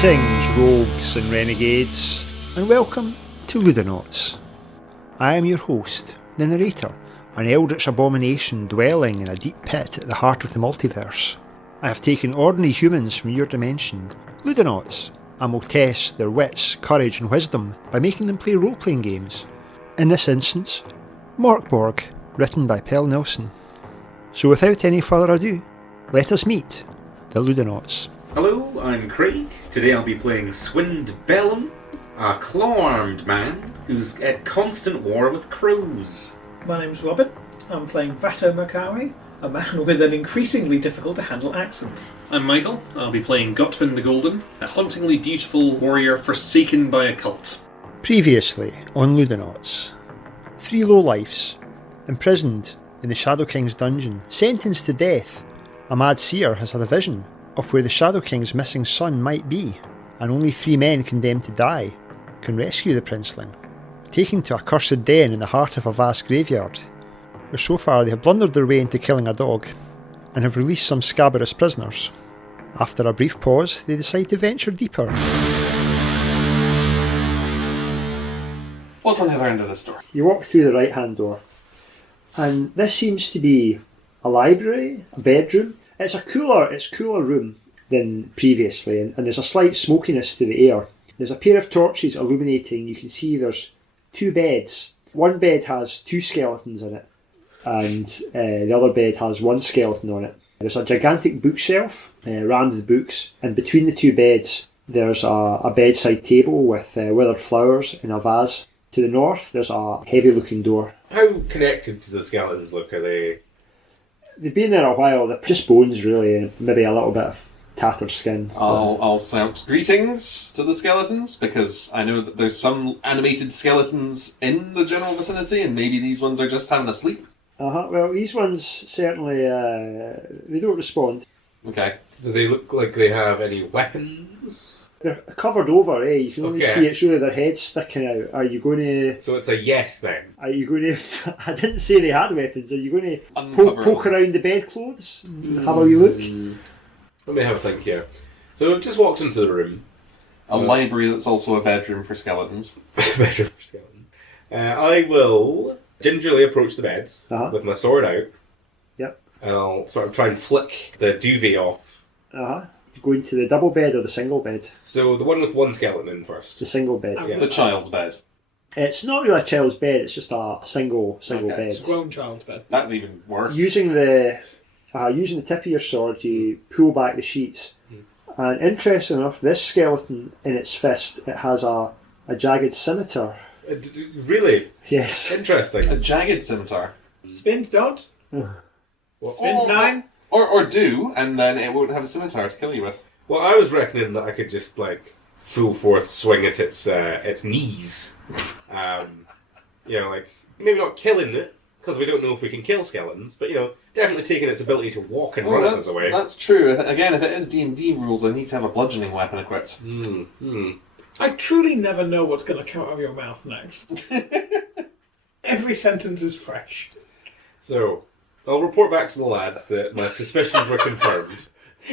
Greetings, rogues and renegades, and welcome to Ludonauts. I am your host, the narrator, an eldritch abomination dwelling in a deep pit at the heart of the multiverse. I have taken ordinary humans from your dimension, Ludonauts, and will test their wits, courage and wisdom by making them play role-playing games. In this instance, Borg, written by Pell Nelson. So without any further ado, let us meet the Ludonauts. Hello, I'm Craig. Today I'll be playing Swindbellum, a claw-armed man who's at constant war with crows. My name's Robin. I'm playing Vato Makawi, a man with an increasingly difficult to handle accent. I'm Michael. I'll be playing Gottvin the Golden, a hauntingly beautiful warrior forsaken by a cult. Previously on Ludonauts, 3 lowlifes, imprisoned in the Shadow King's dungeon, sentenced to death. A mad seer has had a vision of where the Shadow King's missing son might be, and only 3 men condemned to die can rescue the princeling, taken to a cursed den in the heart of a vast graveyard, where so far they have blundered their way into killing a dog, and have released some scabrous prisoners. After a brief pause, they decide to venture deeper. What's on the other end of this door? You walk through the right-hand door, and this seems to be a library, a bedroom. It's cooler room than previously, and there's a slight smokiness to the air. There's a pair of torches illuminating. You can see there's 2 beds. One bed has 2 skeletons in it, and the other bed has 1 skeleton on it. There's a gigantic bookshelf rammed with books, and between the 2 beds there's a bedside table with withered flowers in a vase. To the north there's a heavy looking door. How connected to the skeletons look? Are they? They've been there a while. They're just bones really, and maybe a little bit of tattered skin. I'll shout greetings to the skeletons, because I know that there's some animated skeletons in the general vicinity, and maybe these ones are just having a sleep. Well, these ones certainly, they don't respond. Okay. Do they look like they have any weapons? They're covered over, you can only see it's really their heads sticking out. Are you going to... So it's a yes then? Are you going to... I didn't say they had weapons. Are you going to poke around the bedclothes and have a wee look? Let me have a think here. So we've just walked into the room. A library that's also a bedroom for skeletons. Bedroom for skeletons. I will gingerly approach the beds with my sword out. Yep. And I'll sort of try and flick the duvet off. Go into the double bed or the single bed? So the one with 1 skeleton in first. The single bed. Yeah. The child's bed. It's not really a child's bed, it's just a single bed. It's a grown child's bed. That's even worse. Using the tip of your sword, you pull back the sheets. And interesting enough, this skeleton in its fist, it has a jagged scimitar. Really? Yes. Interesting. A jagged scimitar. Spins don't. Spins 9. Or do, and then it won't have a scimitar to kill you with. Well, I was reckoning that I could just, full force swing at its knees. Maybe not killing it, because we don't know if we can kill skeletons, but, definitely taking its ability to walk and run out of the way. That's true. Again, if it is D&D rules, I need to have a bludgeoning weapon equipped. I truly never know what's going to come out of your mouth next. Every sentence is fresh. So, I'll report back to the lads that my suspicions were confirmed.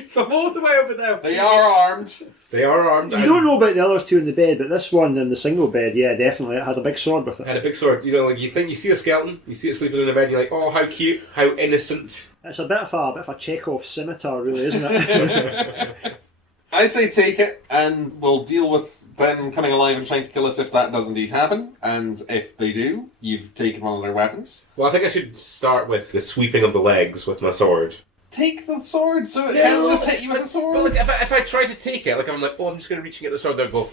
From all the way over there. They are armed. They are armed. You don't know about the other 2 in the bed, but this one in the single bed, yeah, definitely, it had a big sword with it. Had a big sword. You think you see a skeleton, you see it sleeping in a bed, and you're like, oh, how cute, how innocent. It's a bit of a Chekhov scimitar, really, isn't it? I say take it, and we'll deal with them coming alive and trying to kill us if that does indeed happen. And if they do, you've taken one of their weapons. Well, I think I should start with the sweeping of the legs with my sword. Take the sword so it can just hit you with a sword. But if I try to take it, I'm like, I'm just going to reach and get the sword, they'll go,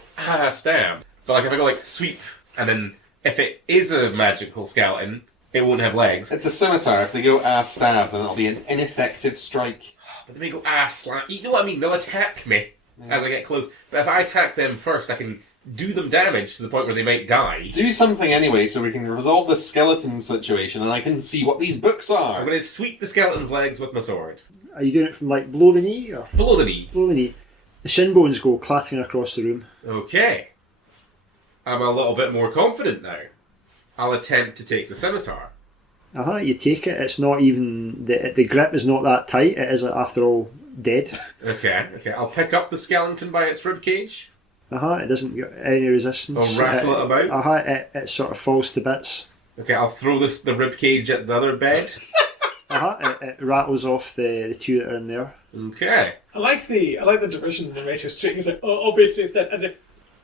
stab. But if I go sweep, and then if it is a magical skeleton, it won't have legs. It's a scimitar. If they go stab, then it'll be an ineffective strike. But they go slap. You know what I mean? They'll attack me as I get close. But if I attack them first, I can do them damage to the point where they might die. Do something anyway so we can resolve this skeleton situation and I can see what these books are. I'm going to sweep the skeleton's legs with my sword. Are you doing it from below the knee? Or? Below the knee. Below the knee. The shin bones go clattering across the room. Okay. I'm a little bit more confident now. I'll attempt to take the scimitar. You take it. It's not even... The grip is not that tight. It is, after all, dead. Okay. I'll pick up the skeleton by its rib cage. It doesn't get any resistance. I'll rattle it about. It sort of falls to bits. Okay, I'll throw the rib cage at the other bed. It rattles off the two that are in there. Okay. I like the diversion in the Matrix treating it's like, oh, obviously it's dead, as if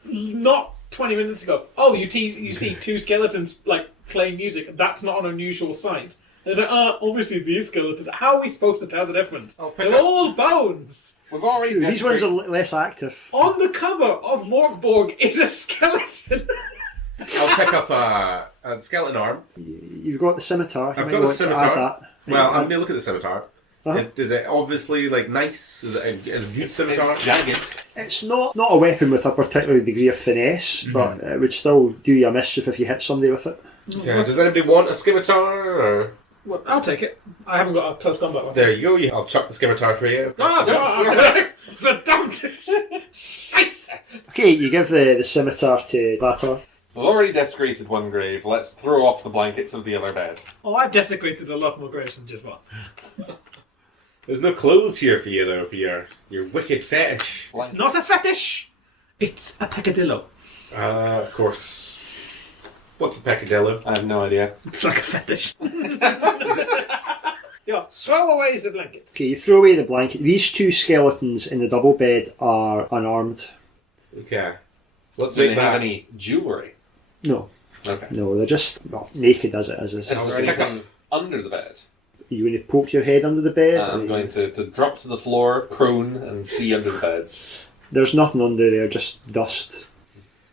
not 20 minutes ago. Oh, you see two skeletons like playing music. That's not an unusual sight. And it's like, obviously these skeletons. How are we supposed to tell the difference? They're all bones. We've already These ones are less active. On the cover of Mork Borg is a skeleton. I'll pick up a skeleton arm. You've got the scimitar. I've got the scimitar. Well, I'm going to look at the scimitar. Uh-huh. Is it obviously like nice? Is it a good scimitar? It's jagged. It's not a weapon with a particular degree of finesse, but it would still do you a mischief if you hit somebody with it. Okay. Does anybody want a scimitar? Or? Well, I'll take it. I haven't got a close combat one. There you go. I'll chuck the scimitar for you. Verdammt! Scheiße! Okay, you give the scimitar to Vatar. We've already desecrated one grave. Let's throw off the blankets of the other bed. Oh, I've desecrated a lot more graves than just one. There's no clothes here for you though, for your wicked fetish. Blankets. It's not a fetish! It's a peccadillo. Of course. What's a peccadillo? I have no idea. It's like a fetish. Yeah, throw away the blankets. Okay, you throw away the blanket. These two skeletons in the double bed are unarmed. Okay. Let's Do they make have that. any jewellery? No, Okay. they're just naked as it is. Is there anything under the bed? You going to poke your head under the bed? I'm going to drop to the floor, prone, and see under the beds. There's nothing under there, just dust.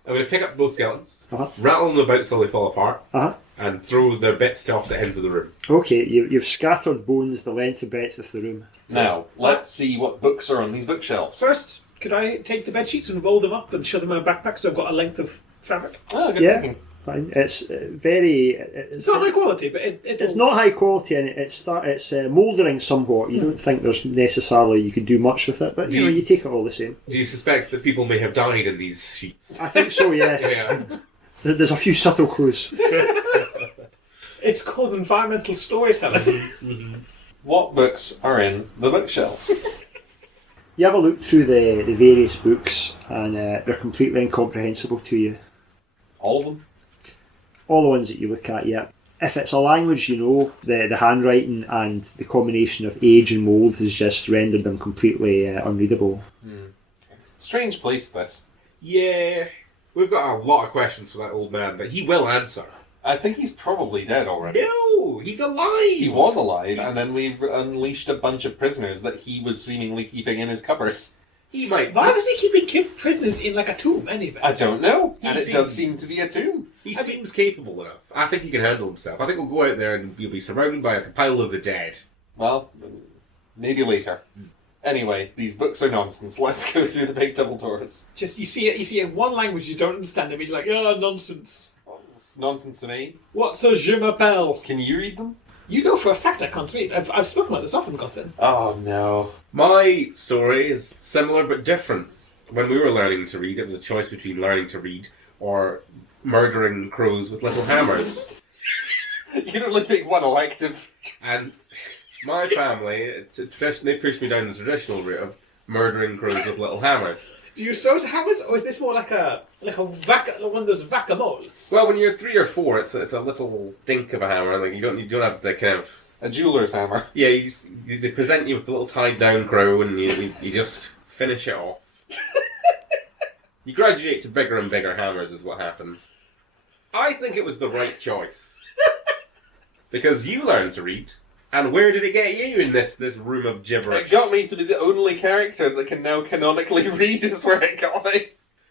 I'm going to pick up both skeletons, Uh-huh. rattle them about till they fall apart, Uh-huh. and throw their bits to opposite ends of the room. Okay, you've scattered bones the length and breadth of the room. Now, let's see what books are on these bookshelves. First, could I take the bed sheets and roll them up and shove them in a backpack so I've got a length of fabric? Oh, good Yeah. thinking. Fine. It's very. It's not high quality, but It's not high quality, and it's mouldering somewhat. You don't think there's necessarily you could do much with it, but you take it all the same. Do you suspect that people may have died in these sheets? I think so. Yes. Yeah. There's a few subtle clues. It's called environmental storytelling. What books are in the bookshelves? You have a look through the various books, and they're completely incomprehensible to you. All of them? All the ones that you look at, yeah. If it's a language you know, the handwriting and the combination of age and mould has just rendered them completely unreadable. Strange place, this. Yeah. We've got a lot of questions for that old man, but he will answer. I think he's probably dead already. No! He's alive! He was alive, and then we've unleashed a bunch of prisoners that he was seemingly keeping in his covers. He might... Why was he keeping prisoners in like a tomb anyway? I don't know. He And it seems- does seem to be a tomb. He seems capable enough. I think he can handle himself. I think we'll go out there and you'll be surrounded by a pile of the dead. Well, maybe later. Anyway, these books are nonsense. Let's go through the big double doors. Just you see it in one language you don't understand it, but you're like, oh, nonsense. Oh, it's nonsense to me. What's a je m'appelle? Can you read them? You know for a fact I can't read. I've spoken about this often, Cotton. Oh no. My story is similar but different. When we were learning to read, it was a choice between learning to read or murdering crows with little hammers. You can only take one elective. And my family, it's a tradition, they pushed me down the traditional route of murdering crows with little hammers. Do you use those hammers, or is this more like one of those whack-a-mole? Well, when you're 3 or 4, it's a little dink of a hammer. Like you don't have the kind of A jeweler's hammer. yeah. They present you with the little tied down crow, and you just finish it off. You graduate to bigger and bigger hammers, is what happens. I think it was the right choice because you learned to read. And where did it get you in this room of gibberish? It got me to be the only character that can now canonically read is where it got me.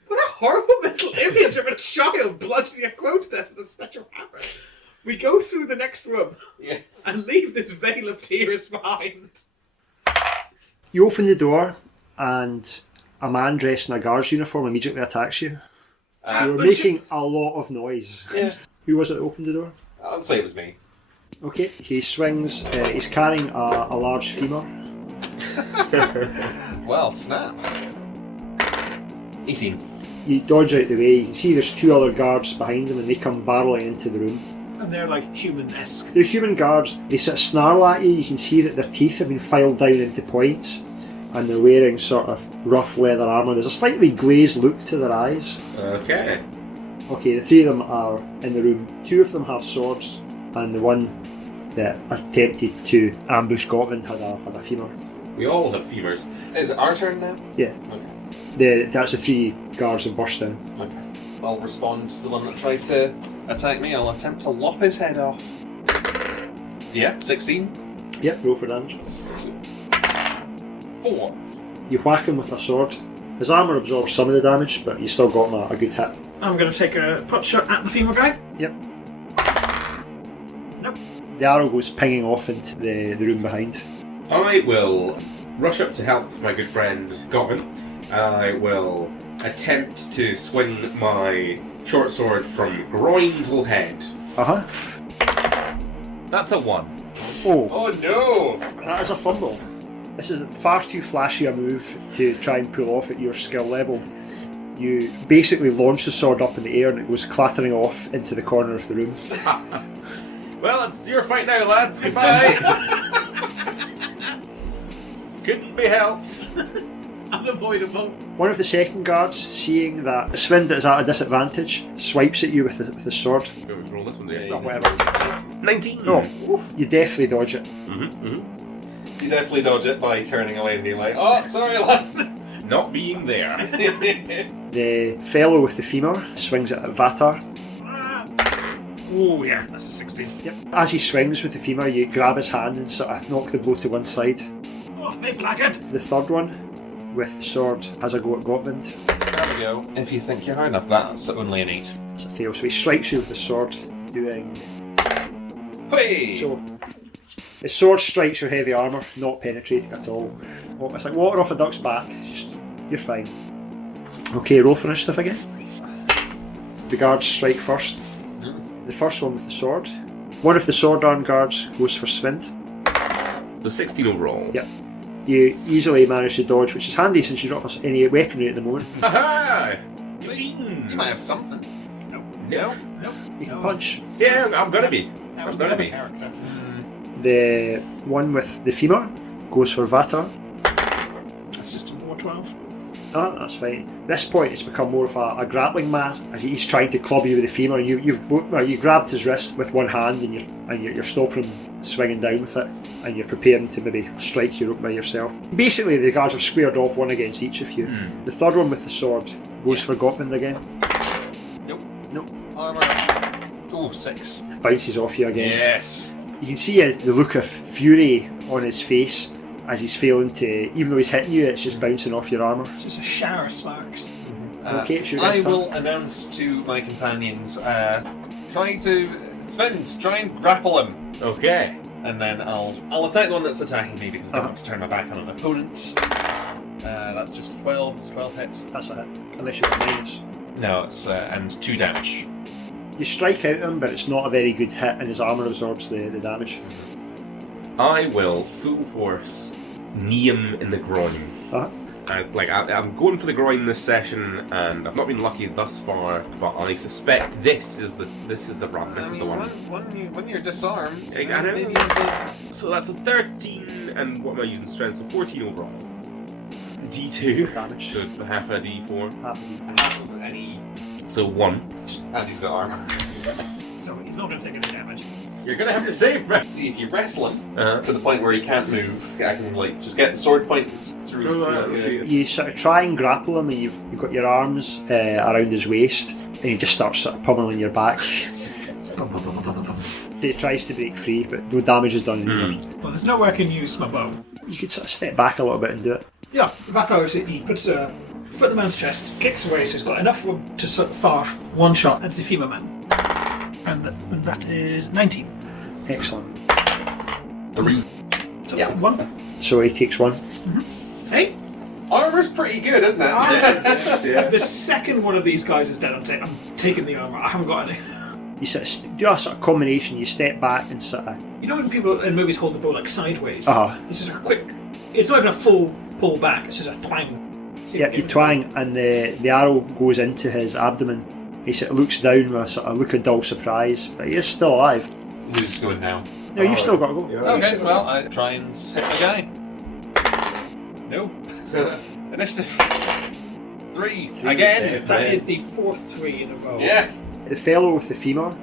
What a horrible mental image of a child bludgeoning a crow to death with a special hammer. We go through the next room Yes. and leave this veil of tears behind. You open the door, and a man dressed in a guard's uniform immediately attacks you. You were making a lot of noise. Yeah. Who was it that opened the door? I'll say it was me. Okay, he swings, he's carrying a large femur. Well, snap. 18. You dodge out the way, you can see there's two other guards behind him and they come barreling into the room. And they're like human-esque. The human guards, they sort of snarl at you, you can see that their teeth have been filed down into points. and they're wearing sort of rough leather armour. There's a slightly glazed look to their eyes. Okay. Okay, the 3 of them are in the room. 2 of them have swords, and the one that attempted to ambush Goblin had a femur. We all have femurs. Is it our turn now? Yeah. Okay. That's the 3 guards that burst in. Okay. I'll respond to the one that tried to attack me. I'll attempt to lop his head off. Yeah, 16. Yep, roll for damage. 4. You whack him with a sword. His armour absorbs some of the damage, but you still got him a good hit. I'm going to take a pot shot at the femur guy. Yep. Nope. The arrow goes pinging off into the room behind. I will rush up to help my good friend Goblin. I will attempt to swing my short sword from groin till head. That's a 1. Oh, Oh no! that is a fumble. This is far too flashy a move to try and pull off at your skill level. You basically launch the sword up in the air and it goes clattering off into the corner of the room. Well, it's your fight now, lads. Goodbye. Couldn't be helped. Unavoidable. One of the second guards, seeing that Svind is at a disadvantage, swipes at you with the sword. Roll this one, do Or whatever. 19. Oh, you definitely dodge it. You definitely dodge it by turning away and being like, oh, sorry lads! Not being there. The fellow with the femur swings it at Vatar. Oh yeah, that's a 16. Yep. As he swings with the femur, you grab his hand and sort of knock the blow to one side. Off me, blackguard. The third one, with the sword, has a go at Gotvind. There we go. If you think you're hard enough, that's only an 8. It's a fail, so he strikes you with the sword, doing... Hey! So, the sword strikes your heavy armour, not penetrating at all. Oh, it's like water off a duck's back. You're fine. Okay, roll for initiative again. The guards strike first. The first one with the sword. One of the sword arm guards goes for Svind. So 16 overall. Yep. You easily manage to dodge, which is handy since you don't have any weaponry at the moment. Ha-ha! You've eaten! You might have something. No? You can punch. Yeah, I'm gonna be. That was I'm gonna another be. character. The one with the femur goes for Vatar. That's just a 412. Ah, that's fine. At this point, it's become more of a grappling match as he's trying to club you with the femur. And you grabbed his wrist with one hand, and you're stopping him swinging down with it, and you're preparing to maybe strike you by yourself. Basically, the guards have squared off one against each of you. The third one with the sword goes for Gotvind again. Nope. Armour. Oh, 6. Bounces off you again. Yes. You can see the look of fury on his face as he's failing to, even though he's hitting you, it's just bouncing off your armour. It's just a shower of sparks. Okay, it's your I guys' turn. will announce to my companions, try and grapple him. Okay. And then I'll attack the one that's attacking me because I don't want to turn my back on an opponent. That's just 12. It's 12 hits. That's a hit, unless you've got minus. No, it's and 2 damage. You strike out him, but it's not a very good hit, and his armour absorbs the damage. I will full force knee him in the groin. I'm going for the groin this session, and I've not been lucky thus far. But I suspect this is the run. This is the one. When you're disarmed, I know. maybe it's a... So that's a 13, and what am I using strength? So 14 overall. A D2 Damage. So half a D4. Half half of any... So 1. And he's got armour. So he's not going to take any damage. You're gonna have to save me. See, if you wrestle him Uh-huh. to the point where he can't move, I can just get the sword point through. You sort of try and grapple him, and you've got your arms around his waist, and he just starts sort of pummeling your back. He tries to break free, but no damage is done. Well, there's nowhere I can use my bow. You could sort of step back a little bit and do it. Yeah, Vatar, he puts a foot in the man's chest, kicks away, so he's got enough room to sort of fire one shot at the femur man. And that is 19. Excellent. 3. So Yeah. 1. So he takes 1. Hey, Armour's pretty good, isn't it? Yeah. the second one of these guys is dead. I'm taking the armour. I haven't got any. You sort of do a sort of combination. You step back and sort of. You know when people in movies hold the bow like sideways? It's just a quick. It's not even a full pull back. It's just a twang. See Yeah, if you can- twang, and the arrow goes into his abdomen. He sort of looks down with a sort of look of dull surprise, but he is still alive. Who's going now? No, you've still got to go. Okay, well, I try and hit my guy. No. Initiative 3 again. That is the fourth 3 in a row. Yeah. The fellow with the femur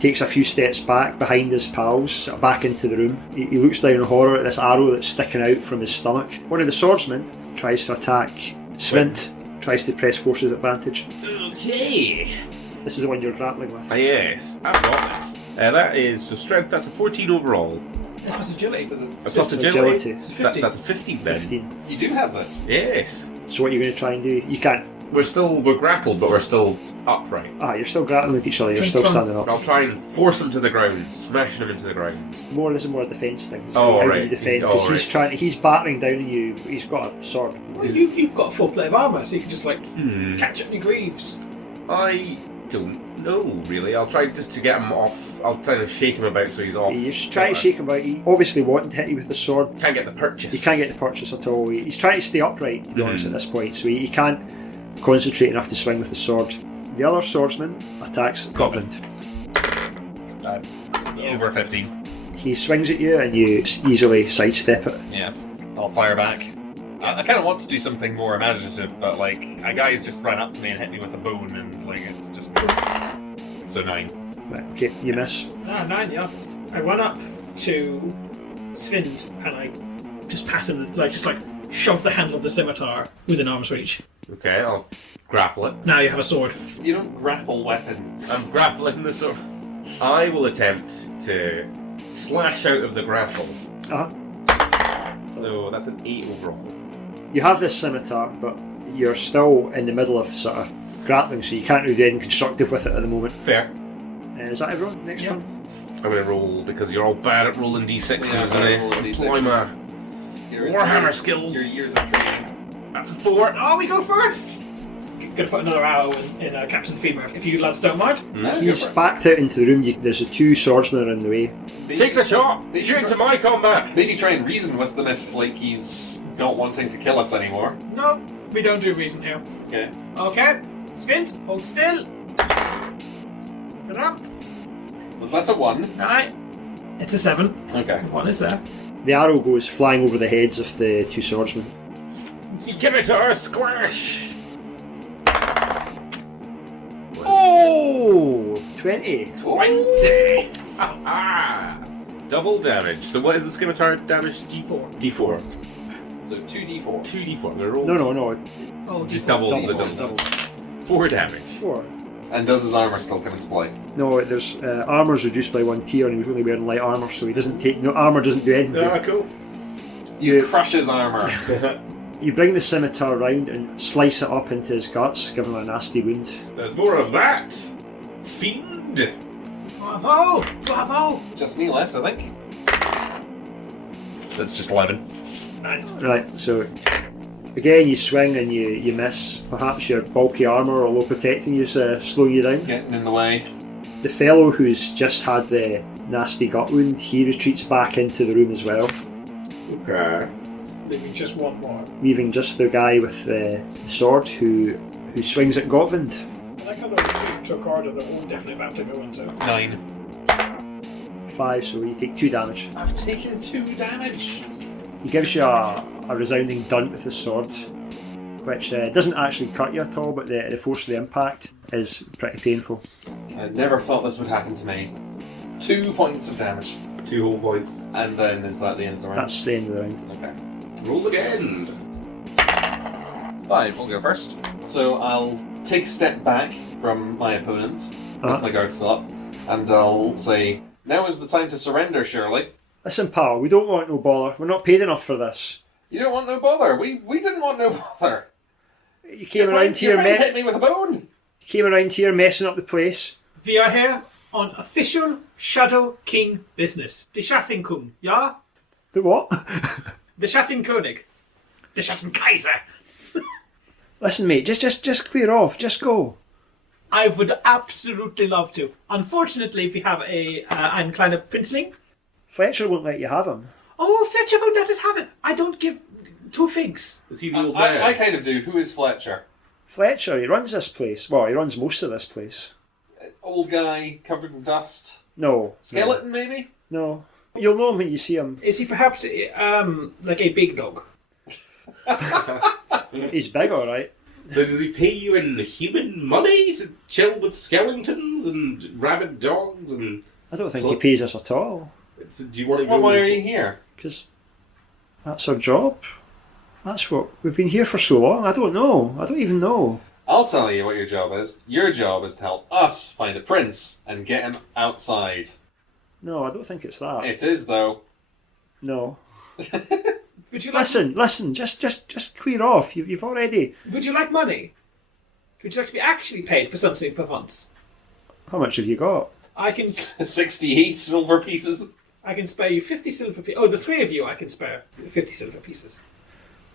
takes a few steps back behind his pals, sort of back into the room. He looks down in horror at this arrow that's sticking out from his stomach. One of the swordsmen tries to attack Svint, tries to press forces advantage. Okay. This is the one you're grappling with. Yes, I've got this. That is so strength. That's a 14 overall. That's plus agility. That's plus agility. It's 15. That's a 15 then. 15. You do have this. Yes. So what are you going to try and do? You can't. We're grappled, but we're still upright. You're still grappling with each other, you're still standing up. I'll try and force him to the ground, smashing him into the ground. This is more a defence thing. Oh, how right. do you defend? Oh, Because he's battering down on you, he's got a sword. Well, you've got a full plate of armour, so you can just catch it in your greaves. I don't know, really. I'll try just to get him off. I'll try to shake him about so he's off. You should try to shake him out. He obviously wanting to hit you with the sword. Can't get the purchase. He can't get the purchase at all. He's trying to stay upright, to be honest, at this point, so he can't concentrate enough to swing with the sword. The other swordsman attacks Gotland. Over 15. He swings at you and you easily sidestep it. Yeah. I'll fire back. I kind of want to do something more imaginative, but like a guy's just ran up to me and hit me with a bone, and like it's just so 9. Right, okay, you miss. 9, yeah. I run up to Svind and I just pass him, shove the handle of the scimitar within arm's reach. Okay, I'll grapple it. Now you have a sword. You don't grapple weapons. I'm grappling the sword. I will attempt to slash out of the grapple. So that's an 8 overall. You have this scimitar, but you're still in the middle of sort of grappling, so you can't really do anything constructive with it at the moment. Fair. Is that everyone? Next one? I'm going to roll, because you're all bad at rolling d6s, Yeah, isn't bad it? at rolling D6s. Employ my Warhammer Your skills. years of training. That's a 4. Oh, we go first! Gonna put another arrow in Captain Femur, if you lads don't mind. He's backed out into the room. There's the 2 swordsmen in the way. Take the shot! Maybe Shoot try- into my combat! Maybe try and reason with them if, like, he's not wanting to kill us anymore. No, we don't do reason here. Okay. Okay, Svind, hold still. Get up. Was that a 1? Right. It's a 7. Okay. 1 is there. The arrow goes flying over the heads of the 2 swordsmen. Scimitar splash! Oh! 20. 20! Double damage. So what is the scimitar damage? D4. D4. So 2d4. 2d4. I'm gonna roll. No. Oh, Just D4. double the double. 4 damage. 4. And does his armor still come into play? No, there's armor's reduced by 1 tier, and he was only wearing light armor, so he doesn't take. No, armor doesn't do anything. to him. Cool. You crush his armor. You bring the scimitar round and slice it up into his guts, give him a nasty wound. There's more of that. Fiend. Bravo! Bravo! Just me left, I think. That's just 11. Right, so again you swing and you miss. Perhaps your bulky armour, although protecting you, is slowing you down. Getting in the way. The fellow who's just had the nasty gut wound, he retreats back into the room as well, Okay. Leaving just one more. leaving just the guy with the sword who swings at Gotvind. I like how they're retreating to a corridor that we're definitely about to go into. 9. 5, so you take 2 damage. I've taken 2 damage. He gives you a resounding dunt with his sword, which doesn't actually cut you at all, but the force of the impact is pretty painful. I never thought this would happen to me. 2 points of damage. 2 whole points. And then is that the end of the round? That's the end of the round. Okay. Roll again. 5, we'll go first. So I'll take a step back from my opponent with my guard still up, and I'll say, "Now is the time to surrender, Shirley." Listen, pal, we don't want no bother. We're not paid enough for this. You don't want no bother. We didn't want no bother. You came Your around here, friend hit me with a bone. messing up the place. We are here on official Shadow King business. Die Schattenkung, ja? The what? The Schattenkönig. The Schattenkaiser. Listen, mate, just clear off. Just go. I would absolutely love to. Unfortunately, we have ein kleiner Prinzling. Fletcher won't let you have him. Oh, Fletcher won't let us have it. I don't give 2 figs. Is he the old man? I kind of do. Who is Fletcher? Fletcher, he runs this place. Well, he runs most of this place. Old guy, covered in dust. No. Skeleton, maybe? No. You'll know him when you see him. Is he perhaps like a big dog? He's big, alright. So does he pay you in human money to chill with skeletons and rabid dogs and... I don't think he pays us at all. So do you want to go... Well, why are you here? Because that's our job. That's what... We've been here for so long. I don't know. I don't even know. I'll tell you what your job is. Your job is to help us find a prince and get him outside. No, I don't think it's that. It is, though. No. Would you like? Listen. Just clear off. You've already... Would you like money? Would you like to be actually paid for something for once? How much have you got? I can 68 silver pieces. spare you 50 silver pieces. Oh, the three of you I can spare 50 silver pieces.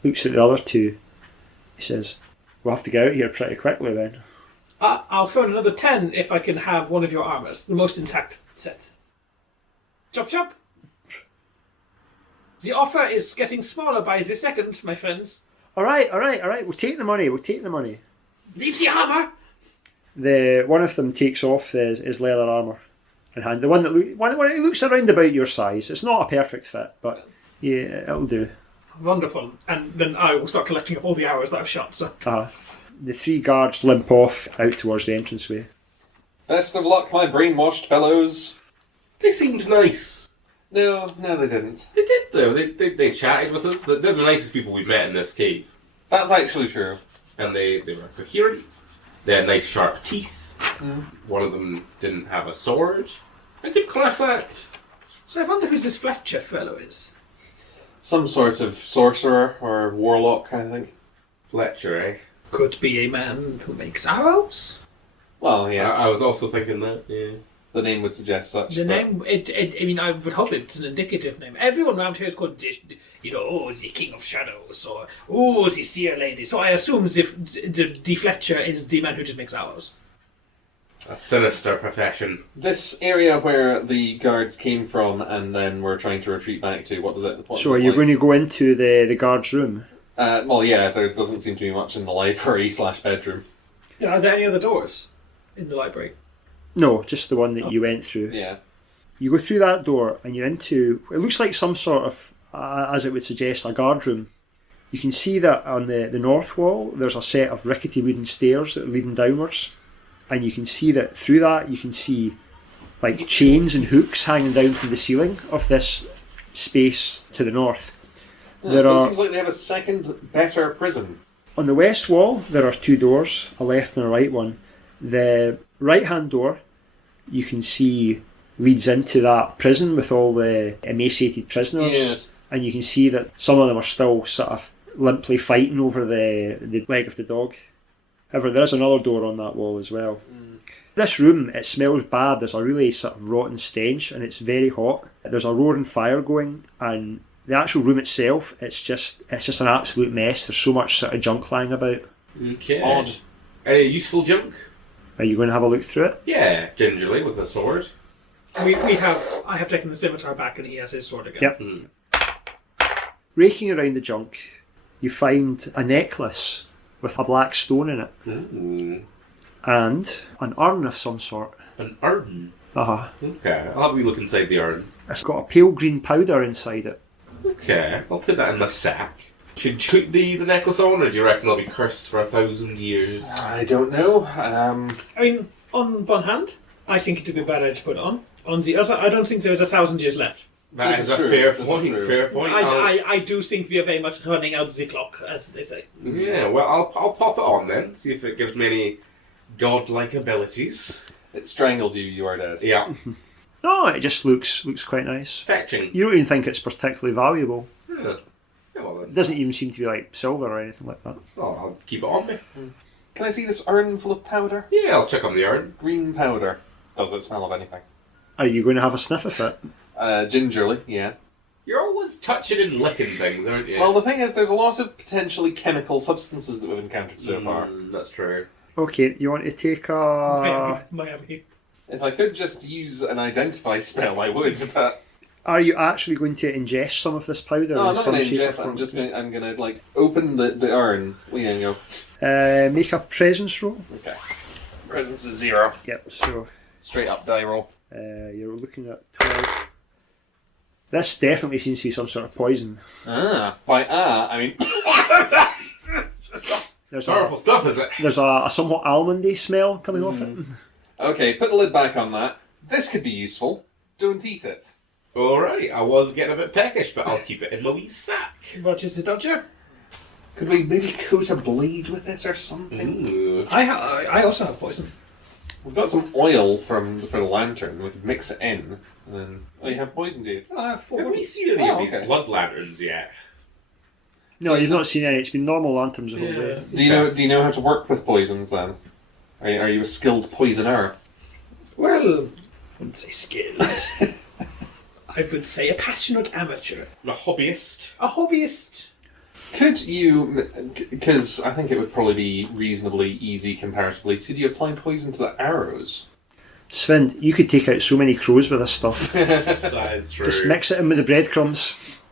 Looks at the other two. He says, we'll have to get out here pretty quickly then. I'll throw in another 10 if I can have one of your armours, the most intact set. Chop chop. The offer is getting smaller by the second, my friends. Alright. We'll take the money. Leave the armour. One of them takes off his leather armour and hand. The one that it looks around about your size. It's not a perfect fit, but yeah, it'll do. Wonderful. And then I will start collecting up all the hours that I've shot. So the three guards limp off out towards the entranceway. Best of luck, my brainwashed fellows. They seemed nice. No, they didn't. They did, though. They chatted with us. They're the nicest people we've met in this cave. That's actually true. And they were coherent. They had nice sharp teeth. One of them didn't have a sword. A good class act. I wonder who this Fletcher fellow is. Some sort of sorcerer or warlock, I think. Fletcher, eh? Could be a man who makes arrows. Well, yes. I was also thinking that, yeah. The name would suggest such. The name, I mean, I would hope it's an indicative name. Everyone around here is called, the King of Shadows, or, the Seer Lady. So I assume the Fletcher is the man who just makes arrows. A sinister profession. This area where the guards came from and then we're trying to retreat back to, what's So are it you like? going to go into the guard's room? Well, yeah, there doesn't seem to be much in the library / bedroom. Yeah, are there any other doors in the library? No, just the one that you went through. Yeah. You go through that door and you're into... It looks like some sort of, as it would suggest, a guard room. You can see that on the north wall there's a set of rickety wooden stairs that are leading downwards. And you can see that through that you can see like chains and hooks hanging down from the ceiling of this space to the north. Yeah, so it seems like they have a second, better prison. On the west wall there are two doors, a left and a right one. The right hand door you can see leads into that prison with all the emaciated prisoners. Yes. And you can see that some of them are still sort of limply fighting over the leg of the dog. However, there is another door on that wall as well. This room, it smells bad. There's a really sort of rotten stench and it's very hot. There's a roaring fire going, and the actual room itself, it's just an absolute mess. There's so much sort of junk lying about. Okay. Odd. Any useful junk? Are you going to have a look through it? Yeah, gingerly with a sword. I have taken the scimitar back and he has his sword again. Yep. Raking around the junk, you find a necklace with a black stone in it. Ooh. And an urn of some sort. An urn? Uh-huh. Okay, I'll have a wee look inside the urn. It's got a pale green powder inside it. Okay, I'll put that in my sack. Should you put the necklace on, or do you reckon I'll be cursed for 1,000 years? I don't know. I mean, on one hand, I think it would be better to put it on. On the other, I don't think there's 1,000 years left. That This is is a true. fair This is point. true. Fair point. I do think we are very much running out the clock, as they say. Yeah, well, I'll pop it on then. See if it gives me any godlike abilities. It strangles you, you are dead. Yeah, No, it just looks quite nice. fetching. You don't even think it's particularly valuable. Yeah. Yeah, well, It doesn't even seem to be like silver or anything like that. I'll keep it on me. Can I see this urn full of powder? Yeah, I'll check on the urn. Green powder. Does it smell of anything? Are you going to have a sniff of it? Gingerly, yeah. You're always touching and licking things, aren't you? Well, the thing is, there's a lot of potentially chemical substances that we've encountered so far. That's true. Okay, you want to take a... Miami. If I could just use an identify spell, I would, but... Are you actually going to ingest some of this powder? No, in I'm not some going to shape or ingest it. form? I'm going to, like, open the urn. We can go. Make a presence roll. Okay. Presence is 0. Yep, so Straight up die roll. you're looking at 12. This definitely seems to be some sort of poison. By I mean... There's Powerful stuff, is it? There's a somewhat almondy smell coming off it. Okay, put the lid back on that. This could be useful. Don't eat it. Alright, I was getting a bit peckish, but I'll keep it in my wee sack. Roger's the Dodger. Could we maybe coat a blade with it or something? Ooh. I also have poison. We've got some oil for the lantern. We could mix it in. And then... Oh, you have poison, do you? I have 4. Have we seen any of these okay. blood lanterns yet? No, you've not seen any. It's been normal lanterns the whole way. Do you know how to work with poisons then? Are you a skilled poisoner? Well, I wouldn't say skilled. I would say a passionate amateur. A hobbyist? A hobbyist. Could you, because I think it would probably be reasonably easy comparatively, could you apply poison to the arrows? Sven, you could take out so many crows with this stuff. That is true. Just mix it in with the breadcrumbs.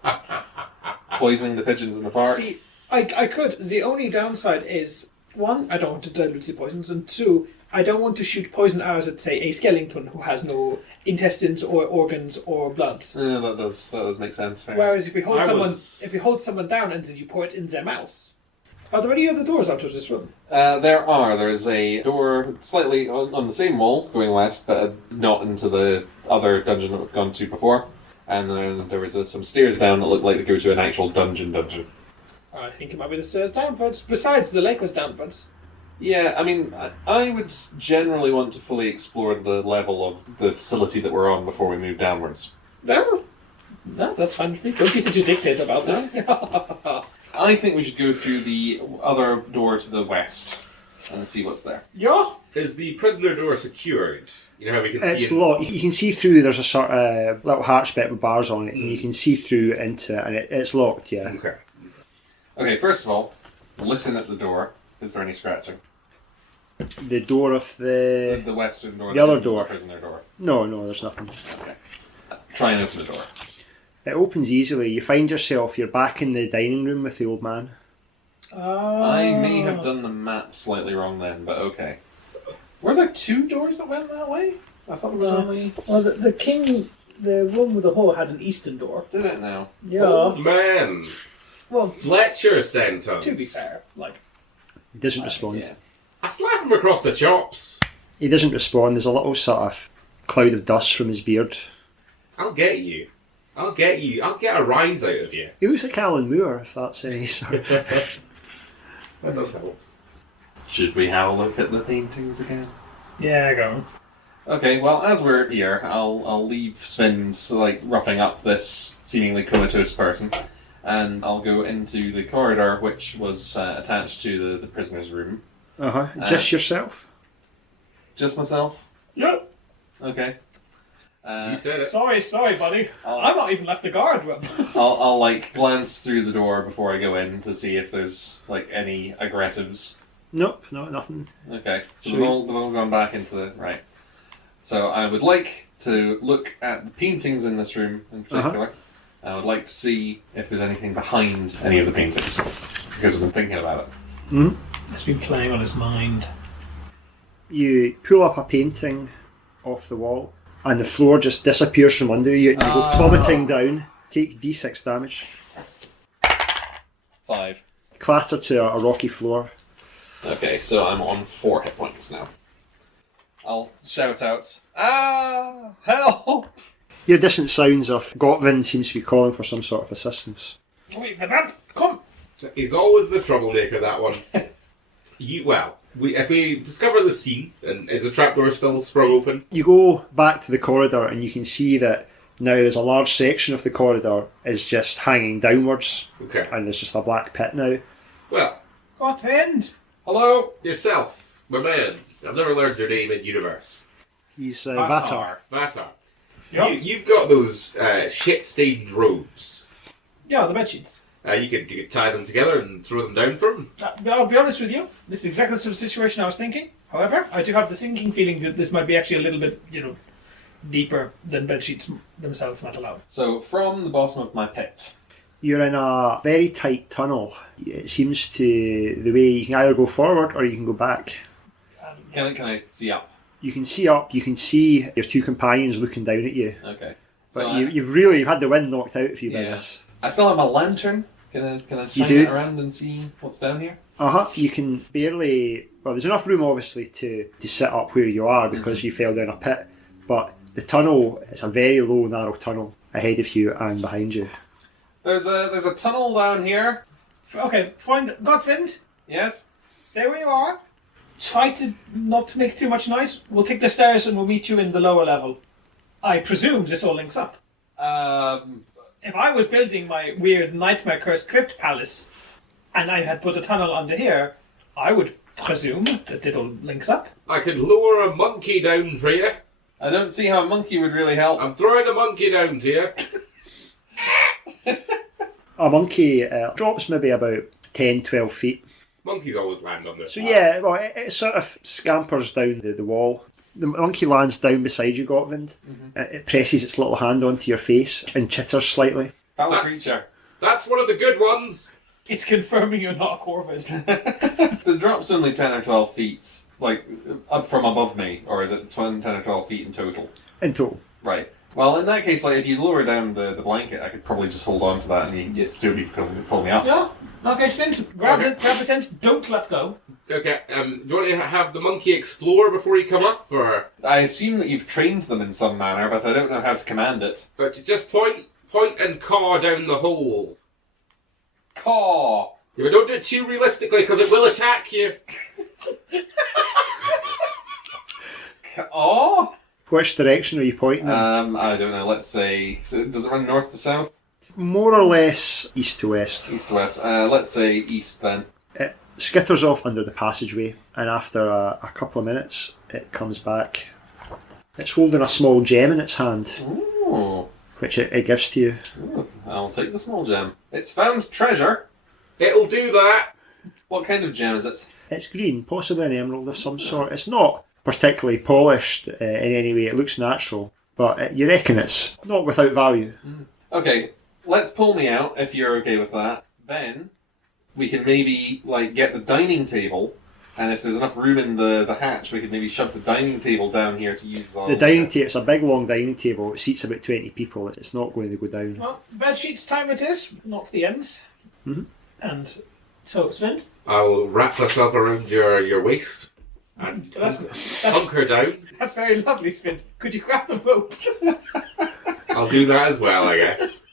Poisoning the pigeons in the park? See, I could. The only downside is, 1, I don't want to dilute the poisons, and 2, I don't want to shoot poison arrows at, say, a skeleton who has no intestines or organs or blood. Yeah, that does make sense. Fair. Whereas if we hold someone down and then you pour it in their mouth. Are there any other doors out of this room? There is a door slightly on the same wall going west, but not into the other dungeon that we've gone to before. And then there was some stairs down that looked like they go to an actual dungeon. I think it might be the stairs downwards. Besides, the lake was downwards. Yeah, I mean, I would generally want to fully explore the level of the facility that we're on before we move downwards. No, that's fine with me. Don't be such a dictator about that. I think we should go through the other door to the west and see what's there. Yeah? Is the prisoner door secured? You know how we can see It's it? locked. You can see through. There's a sort of little hatch bit with bars on it, and you can see through into it, and it's locked. Yeah. Okay. Okay, first of all, listen at the door. Is there any scratching? The door of the The western door. The that other isn't door. The prisoner door. no, there's nothing. Okay. Try and open the door. It opens easily. You find yourself. You're back in the dining room with the old man. I may have done the map slightly wrong then, but okay. Were there 2 doors that went that way? I thought it was only... Well, the king, the room with the hole had an eastern door. Did it now? Yeah. Old man. Well, Fletcher sent us. to be fair, like... He doesn't respond. Yeah. I slap him across the chops. He doesn't respond. There's a little sort of cloud of dust from his beard. I'll get you. I'll get a rise out of you. He looks like Alan Moore, if that's any sort of... That does help. Should we have a look at the paintings again? Yeah, go. Okay, well, as we're here, I'll leave Sven's roughing up this seemingly comatose person, and I'll go into the corridor which was attached to the prisoner's room. Just yourself? Just myself? Yep. Okay. You said it. Sorry, buddy. I've not even left the guard room. I'll glance through the door before I go in to see if there's any aggressives. Nope, nothing. Okay, so Sweet. they've all gone back into the right. So I would like to look at the paintings in this room in particular. I would like to see if there's anything behind any of the paintings because I've been thinking about it. Mm-hmm. It's been playing on his mind. You pull up a painting off the wall, and the floor just disappears from under you, and you go plummeting down. Take d6 damage. 5. Clatter to a rocky floor. Okay, so I'm on 4 hit points now. I'll shout out, help! Your distant sounds of Gotvin seems to be calling for some sort of assistance. Wait for that. Come. He's always the troublemaker, that one. If we discover the scene, and is the trapdoor still sprung open? You go back to the corridor, and you can see that now there's a large section of the corridor is just hanging downwards, Okay. and there's just a black pit now. Well, Gotvin. hello, yourself, my man. I've never learned your name in universe. He's Vatar. Vatar. Yep. You've got those shit-stained robes. Yeah, the bedsheets. You could tie them together and throw them down for him. I'll be honest with you. This is exactly the sort of situation I was thinking. However, I do have the sinking feeling that this might be actually a little bit, deeper than bedsheets themselves might allow. So from the bottom of my pit, You're in a very tight tunnel. It seems to the way you can either go forward or you can go back. can I see up? You can see up, you can see your 2 companions looking down at you. Okay. But So you've had the wind knocked out of you by Yeah. this. I still have my lantern. Can I shine do? it around and see what's down here? You can barely. Well, there's enough room obviously to sit up where you are because you fell down a pit. But the tunnel, it's a very low, narrow tunnel ahead of you and behind you. There's a tunnel down here. Okay, find Godswind. Yes. Stay where you are. Try to not make too much noise. We'll take the stairs and we'll meet you in the lower level. I presume this all links up. If I was building my weird nightmare cursed crypt palace and I had put a tunnel under here, I would presume that it all links up. I could lower a monkey down for you. I don't see how a monkey would really help. I'm throwing a monkey down to you. A monkey drops maybe about 10, 12 feet. Monkeys always land on this. So yeah, well, it sort of scampers down the wall. The monkey lands down beside you, Gotvind. It presses its little hand onto your face and chitters slightly. Foul creature. That's one of the good ones. It's confirming you're not a Corvid. The drop's only 10 or 12 feet, like, up from above me, or is it 10 or 12 feet in total? In total. Right. Well, in that case, like, if you lower down the blanket, I could probably just hold on to that and you still be pull me up. Yeah. Okay, Svint, grab the tent. Don't let go. Okay, do you want to have the monkey explore before you come up, or...? I assume that you've trained them in some manner, but I don't know how to command it. But you just point and caw down the hole. Caw! Yeah, but don't do it too realistically, because it will attack you. Caw? Which direction are you pointing in? I don't know, let's say... So does it run north to south? More or less east to west. East to west. Let's say east then. It skitters off under the passageway, and after a couple of minutes, it comes back. It's holding a small gem in its hand, Ooh. which it gives to you. Ooh, I'll take the small gem. It's found treasure. It'll do that. What kind of gem is it? It's green, possibly an emerald of some sort. It's not particularly polished in any way. It looks natural, but you reckon it's not without value. Okay, let's pull me out if you're okay with that. Then we can maybe like get the dining table, and if there's enough room in the hatch, we could maybe shove the dining table down here to use The dining table, it's a big long dining table. It seats about 20 people. It's not going to go down. Well, bed sheets time it is, not the ends. And so, Svint, I'll wrap myself around your waist and that's hunker down. that's very lovely, Svint. Could you grab the rope? I'll do that as well, I guess.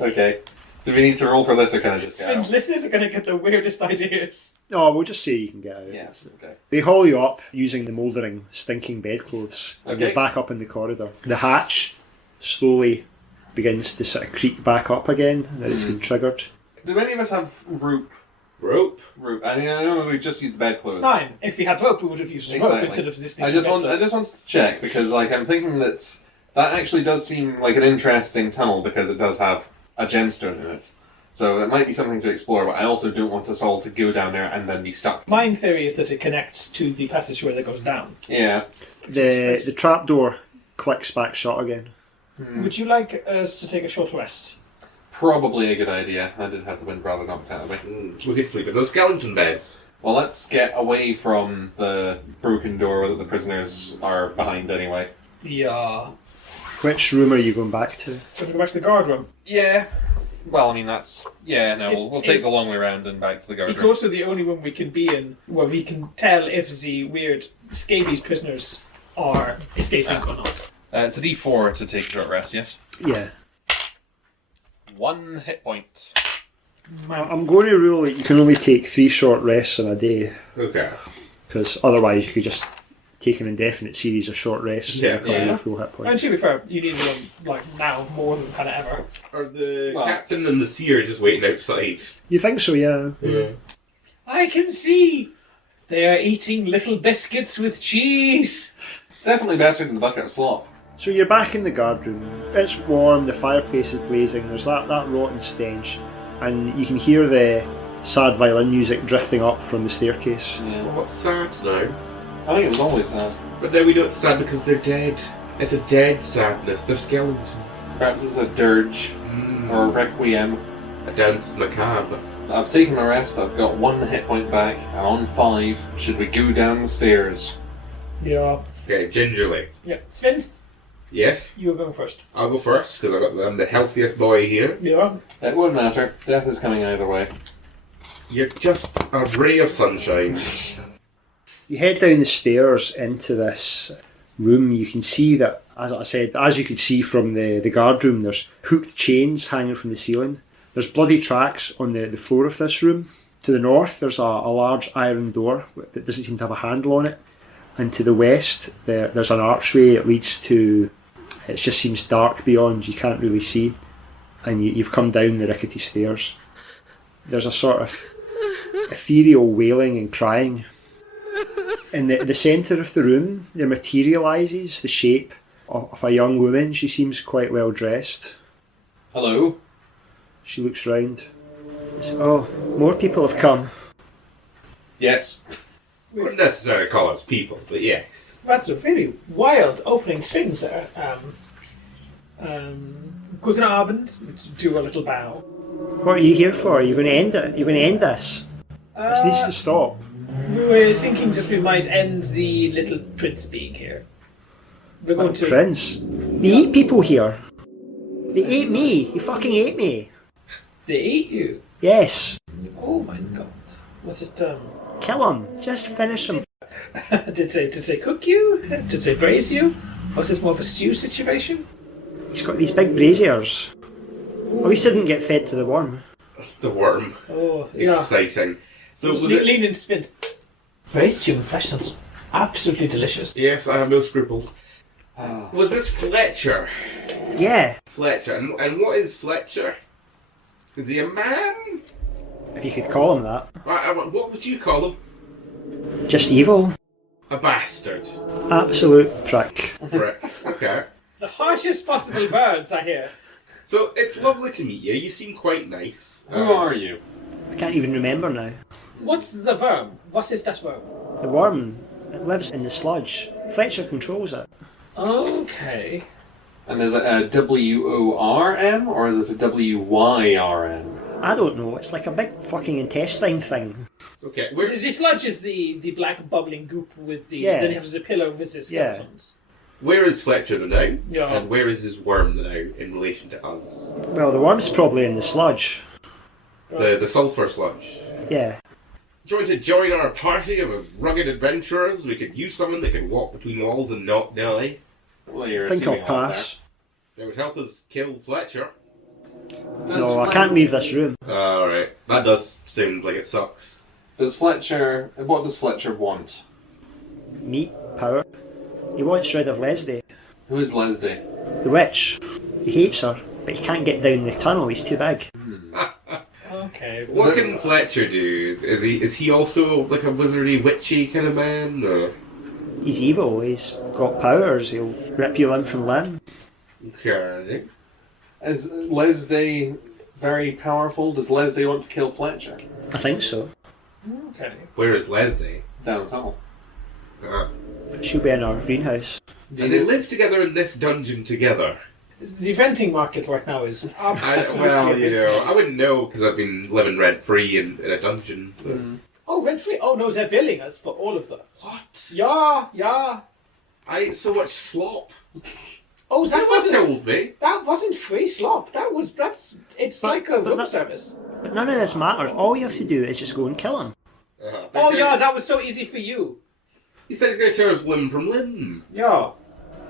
Okay. Do we need to roll for this, or can I just get Svint, out? listeners are going to get the weirdest ideas. Oh, we'll just say you can get out. Yes. Okay. They haul you up using the mouldering, stinking bedclothes, and Okay. you're back up in the corridor. The hatch slowly begins to sort of creak back up again, and it's been triggered. Do any of us have rope? Rope. I mean, I know we just used the bedclothes. Fine. If we had rope, we would have used rope Exactly. instead of resisting. I just wanted to check because, like, I'm thinking that actually does seem like an interesting tunnel because it does have a gemstone in it. So it might be something to explore, but I also don't want us all to go down there and then be stuck. My theory is that it connects to the passageway that goes down. Yeah. The trapdoor clicks back shut again. Would you like us to take a short rest? Probably a good idea. I did have the wind rather knocked out of me. We could sleep in those skeleton beds. Well, let's get away from the broken door that the prisoners are behind anyway. Yeah. Which room are you going back to? So we go back to the guard room. Yeah. Well, I mean, that's... Yeah, no, It's- we'll take it's- the long way around and back to the guard It's room. also the only room we can be in where we can tell if the weird scabies prisoners are escaping or not. It's a D4 to take a short rest, yes? Yeah. 1 hit point. I'm going to rule that you can only take 3 short rests in a day, Okay. because otherwise you could just take an indefinite series of short rests Yeah. and recover Yeah. your full hit And points. to be fair, you need them like now more than kind of ever. Are the Well- captain and the seer just waiting outside? You think so, yeah? Yeah. I can see they are eating little biscuits with cheese. Definitely better than the bucket of slop. So you're back in the guard room. It's warm, the fireplace is blazing, there's that rotten stench, and you can hear the sad violin music drifting up from the staircase. Yeah. Well, what's sad now? I think it was always sad. But now we know it's sad because they're dead. It's a dead sadness. They're skeletons. Perhaps it's a dirge or a requiem. A dance macabre. I've taken my rest, I've got 1 hit point back, I'm on 5. Should we go down the stairs? Yeah. Okay, gingerly. Yeah. Svint, Yes, You are going first. I'll go first because I'm the healthiest boy here. Yeah. It won't matter. Death is coming either way. You're just a ray of sunshine. You head down the stairs into this room. You can see that, as I said, as you could see from the guard room, there's hooked chains hanging from the ceiling. There's bloody tracks on the floor of this room. To the north, there's a large iron door that doesn't seem to have a handle on it. And to the west, there's an archway that leads to... It just seems dark beyond, you can't really see. And you've come down the rickety stairs. There's a sort of ethereal wailing and crying. In the centre of the room, there materialises the shape of a young woman. She seems quite well dressed. Hello? She looks round. Oh, more people have come. Yes. We wouldn't necessarily call us people, but yes. That's a really wild opening strings there. Guten Abend. Do a little bow. What are you here for? Are you going to end it? You're going to end this? This needs to stop. We were thinking that we might end the little prince being here. We're going to... Prince? They eat people here. They ate me. He fucking ate me. They ate you? Yes. Oh my god. Was it, Kill him. Just finish him. did they cook you? Did they braise you? Was it more of a stew situation? He's got these big braziers. At least he didn't get fed to the worm. The worm. Oh, yeah. Exciting. So was it... Lean and spin. Braised human flesh sounds absolutely delicious. Yes, I have no scruples. Was this Fletcher? Yeah. Fletcher. And what is Fletcher? Is he a man? If you could call him that. What would you call him? Just evil. A bastard. Absolute prick. Right. Okay. The harshest possible words, I hear. So it's lovely to meet you. You seem quite nice. Who are you? I can't even remember now. What's the worm? What is that worm? The worm, it lives in the sludge. Fletcher controls it. Okay. And is it a W-O-R-M or is it a W-Y-R-M? I don't know, it's like a big fucking intestine thing. Okay. The sludge is the black bubbling goop with the... Yeah. Then it has a pillar with the skeletons. Where is Fletcher now? Yeah. And where is his worm now in relation to us? Well, the worm's probably in the sludge. The sulphur sludge. Yeah. Do you want to join our party of rugged adventurers? We could use someone that can walk between walls and not die. Well, you're I think I'll assuming all pass. That would help us kill Fletcher. that. No, I can't leave this room. Alright. That does sound like it sucks. Does Fletcher... What does Fletcher want? Meat, power. He wants rid of Leslie, Who is Leslie? the witch. He hates her, but he can't get down the tunnel, he's too big. Okay. What can Fletcher do? Is he also like a wizardy, witchy kind of man? Or? He's evil, he's got powers, he'll rip you limb from limb. Okay. Is Leslie very powerful? Does Leslie want to kill Fletcher? I think so. Okay. Where is Leslie? Down the tunnel. She'll be in our greenhouse. And they live together in this dungeon together. The venting market right now is absolutely... Well, you know, I wouldn't know because I've been living rent-free in a dungeon. But... Oh, rent-free? Oh, no, they're billing us for all of that. What? Yeah. I ate so much slop. Oh, that You wasn't... told me. That wasn't free slop. It's like a room that- service. But none of this matters, all you have to do is just go and kill him. Oh, yeah, that was so easy for you. He said he's going to tear us limb from limb. Yeah.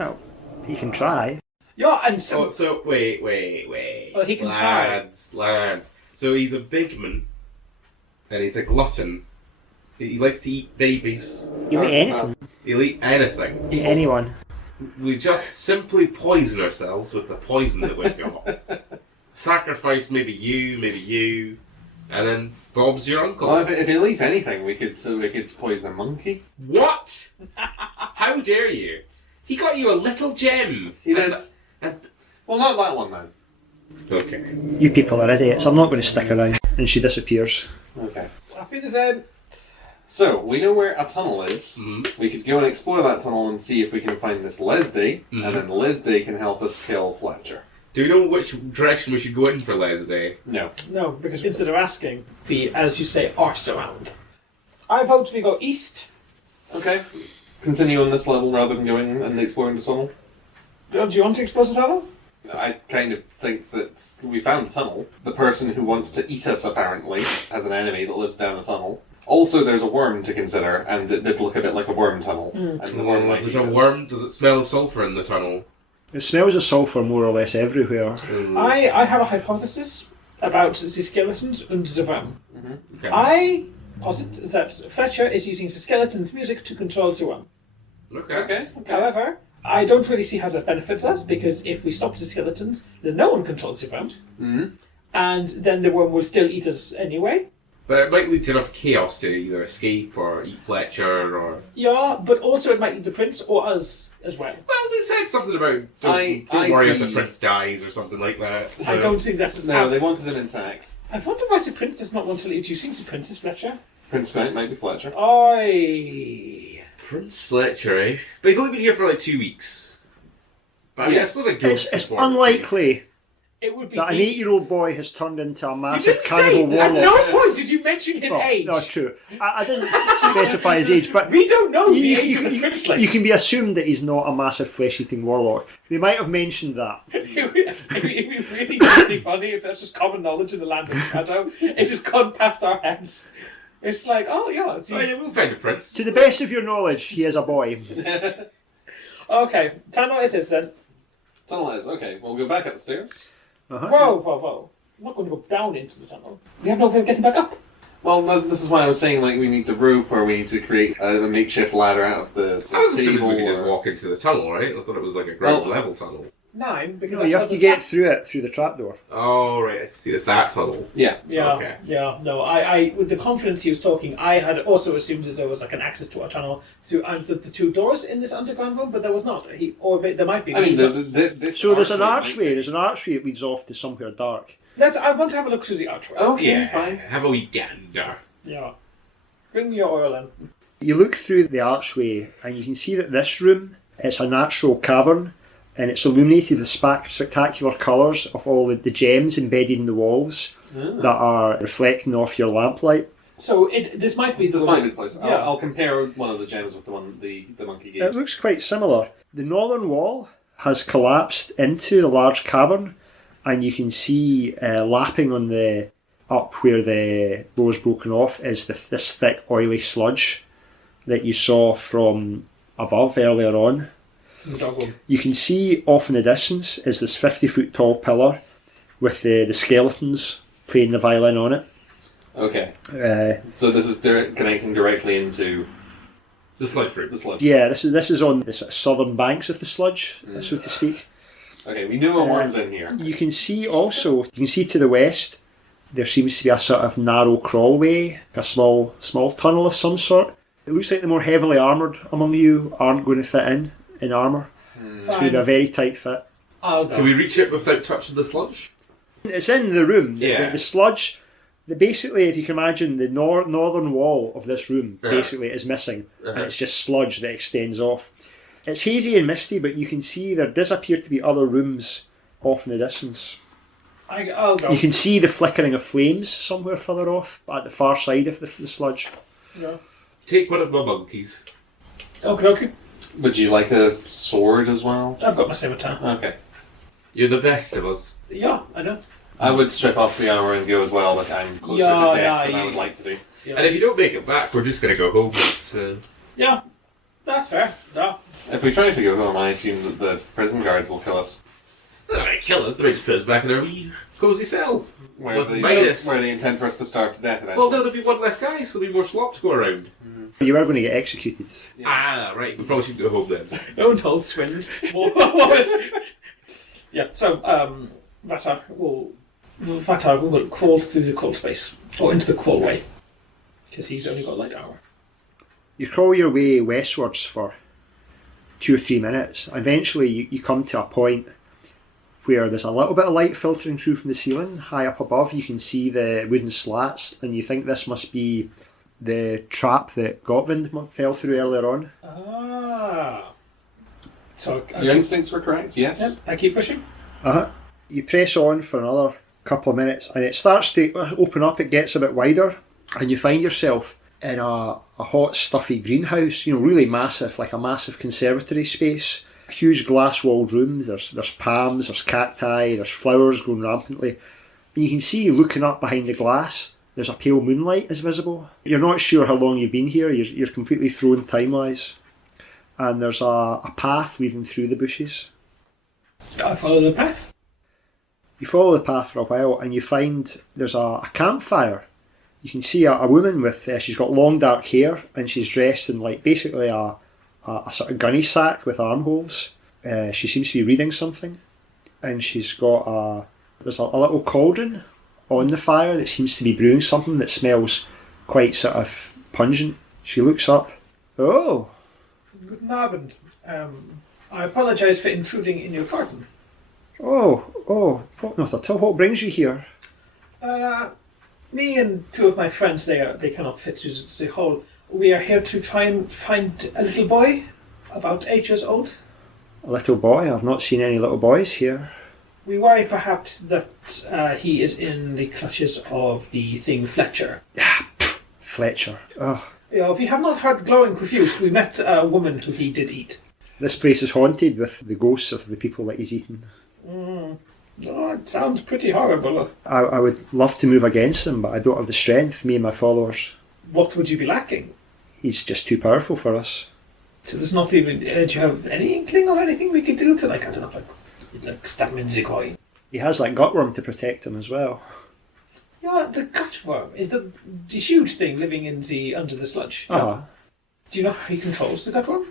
Well, he can try. Yeah, and so... Oh, so wait. Oh, he can try. Lads. So he's a big man, and he's a glutton. He likes to eat babies. He'll eat anything. He'll eat anything. Eat anyone. We just simply poison ourselves with the poison that we've got. Sacrifice maybe you, and then Bob's your uncle. Well, if he'll eat anything, we could poison a monkey. What? How dare you? He got you a little gem. He did. And... Well, not that one then. Okay. You people are idiots, I'm not going to stick around. And she disappears. Okay. I feel the So, we know where a tunnel is. Mhm. We could go and explore that tunnel and see if we can find this Leslie, and then Leslie can help us kill Fletcher. Do we know which direction we should go in for Leslie? No. No, because instead of asking, we, as you say, arse around. I vote we go east. Okay. Continue on this level rather than going and exploring the tunnel. Do you want to explore the tunnel? I kind of think that we found a tunnel. The person who wants to eat us, apparently, has an enemy that lives down a tunnel. Also, there's a worm to consider, and it did look a bit like a worm tunnel. And the worm might Is eat there a us. worm? Does it smell of sulphur in the tunnel? It smells of sulphur more or less everywhere. I have a hypothesis about the skeletons and the worm. Okay. I posit that Fletcher is using the skeleton's music to control the worm. Okay. However, I don't really see how that benefits us, because if we stop the skeletons, then no one controls the worm. And then the worm will still eat us anyway. But it might lead to enough chaos to either escape or eat Fletcher or... Yeah, but also it might eat the prince or us as well. Well, they said something about don't worry if the prince dies or something like that. I So. don't think that's... No, they wanted him intact. I wonder why the prince does not want to leave. Do you think the prince is Fletcher? Prince Knight might be Fletcher. Oi! Prince Fletcher, eh? But he's only been here for like 2 weeks. But I suppose a ghost It's before 2 unlikely weeks. It would be that an deep. 8-year-old boy has turned into a You massive didn't cannibal say, at warlock. no point did you mention his age. No, true. I didn't specify his age, but We don't know the age of the you princeling. can be assumed that he's not a massive flesh-eating warlock. They might have mentioned that. It'd be really funny if that's just common knowledge in the land of shadow. It just gone past our heads. It's like, oh yeah. Oh yeah, we'll find a prince. To the best of your knowledge, he is a boy. Okay, tunnel it is then. Tunnel is, okay. We'll go back up the stairs. Whoa. I'm not going to go down into the tunnel. We have no way of getting back up. Well, this is why I was saying, like, we need to rope or we need to create a makeshift ladder out of the I was assuming table. we could just or- walk into the tunnel, right? I thought it was like a ground Well- level tunnel. 9, because No, that's you how have to the get trap- through it through the trapdoor. Oh, right, I see. It's that tunnel. Yeah. Yeah, Okay. yeah, no, I, with the confidence he was talking, I had also assumed that there was like an access to a tunnel through the two doors in this underground room, but there was not. There might be. I mean, but this So there's an archway archway. There's an archway that leads off to somewhere dark. I want to have a look through the archway. Okay, fine. Have a wee gander. Yeah. Bring me your oil in. You look through the archway and you can see that this room, it's a natural cavern, and it's illuminated with spectacular colours of all the gems embedded in the walls that are reflecting off your lamplight. So this might be the This might be the place. Yeah. I'll compare one of the gems with the one the monkey gave. It looks quite similar. The northern wall has collapsed into the large cavern, and you can see lapping on the up where the row is broken off is this thick oily sludge that you saw from above earlier on. You can see off in the distance is this 50-foot tall pillar with the skeletons playing the violin on it. Okay. So this is connecting directly into The sludge room. the sludge. Yeah, this is on the sort of southern banks of the sludge, so to speak. Okay, we knew a worm's in here. You can see to the west, there seems to be a sort of narrow crawlway, a small tunnel of some sort. It looks like the more heavily armoured among you aren't going to fit in armour. It's going to be a very tight fit. I'll go. Can we reach it without touching the sludge? It's in the room. Yeah. The sludge, basically, if you can imagine, the northern wall of this room Yeah. basically is missing, and it's just sludge that extends off. It's hazy and misty, but you can see there does appear to be other rooms off in the distance. I'll go. You can see the flickering of flames somewhere further off, at the far side of the sludge. Yeah. Take one of my monkeys. Okay. Would you like a sword as well? I've got my scimitar. Okay. You're the best of us. Yeah, I know. I would strip off the armour and go as well, but I'm closer Yeah, to death yeah, than I you- would like to be. Yeah. And if you don't make it back, we're just going to go home. So. Yeah, that's fair. Yeah. If we try to go home, I assume that the prison guards will kill us. They might kill us. They might just put us back in our wee cosy cell. Where What, minus? they intend for us to starve to death eventually. Well, no, there'll be one less guy, so there'll be more slop to go around. You are going to get executed. Yeah. Ah, right. We probably should go home then. Don't hold swings. Yeah. So Vatar will crawl through the crawl space or into the crawlway because he's only got light armor. You crawl your way westwards for 2 or 3 minutes. Eventually, you come to a point where there's a little bit of light filtering through from the ceiling. High up above, you can see the wooden slats, and you think this must be the trap that Gotvind fell through earlier on. Ah. So Your instincts were correct, yes. Yep, I keep pushing. You press on for another couple of minutes, and it starts to open up. It gets a bit wider, and you find yourself in a hot, stuffy greenhouse. Really massive, like a massive conservatory space. Huge glass-walled rooms. There's palms, there's cacti, there's flowers growing rampantly. And you can see, looking up behind the glass, there's a pale moonlight is visible. You're not sure how long you've been here. You're completely thrown time-wise. And there's a path leading through the bushes. I follow the path. You follow the path for a while and you find there's a campfire. You can see a woman with, she's got long dark hair and she's dressed in like basically a sort of gunny sack with armholes. She seems to be reading something. And she's got there's a little cauldron on the fire that seems to be brewing something that smells quite sort of pungent. She looks up. Oh! Guten Abend. I apologise for intruding in your garden. Oh, not at all. What brings you here? Me and two of my friends, they cannot fit through the hole. We are here to try and find a little boy, about 8 years old. A little boy? I've not seen any little boys here. We worry perhaps that he is in the clutches of the thing Fletcher. Fletcher. Oh. If you have not heard glowing profuse, we met a woman who he did eat. This place is haunted with the ghosts of the people that he's eaten. Oh, it sounds pretty horrible. I would love to move against him, but I don't have the strength, me and my followers. What would you be lacking? He's just too powerful for us. So there's not even... do you have any inkling of anything we could do to, like, I don't know, like stab him in the coin? He has that gutworm to protect him as well. Yeah, the gutworm is the huge thing living in under the sludge. Uh-huh. Do you know how he controls the gutworm?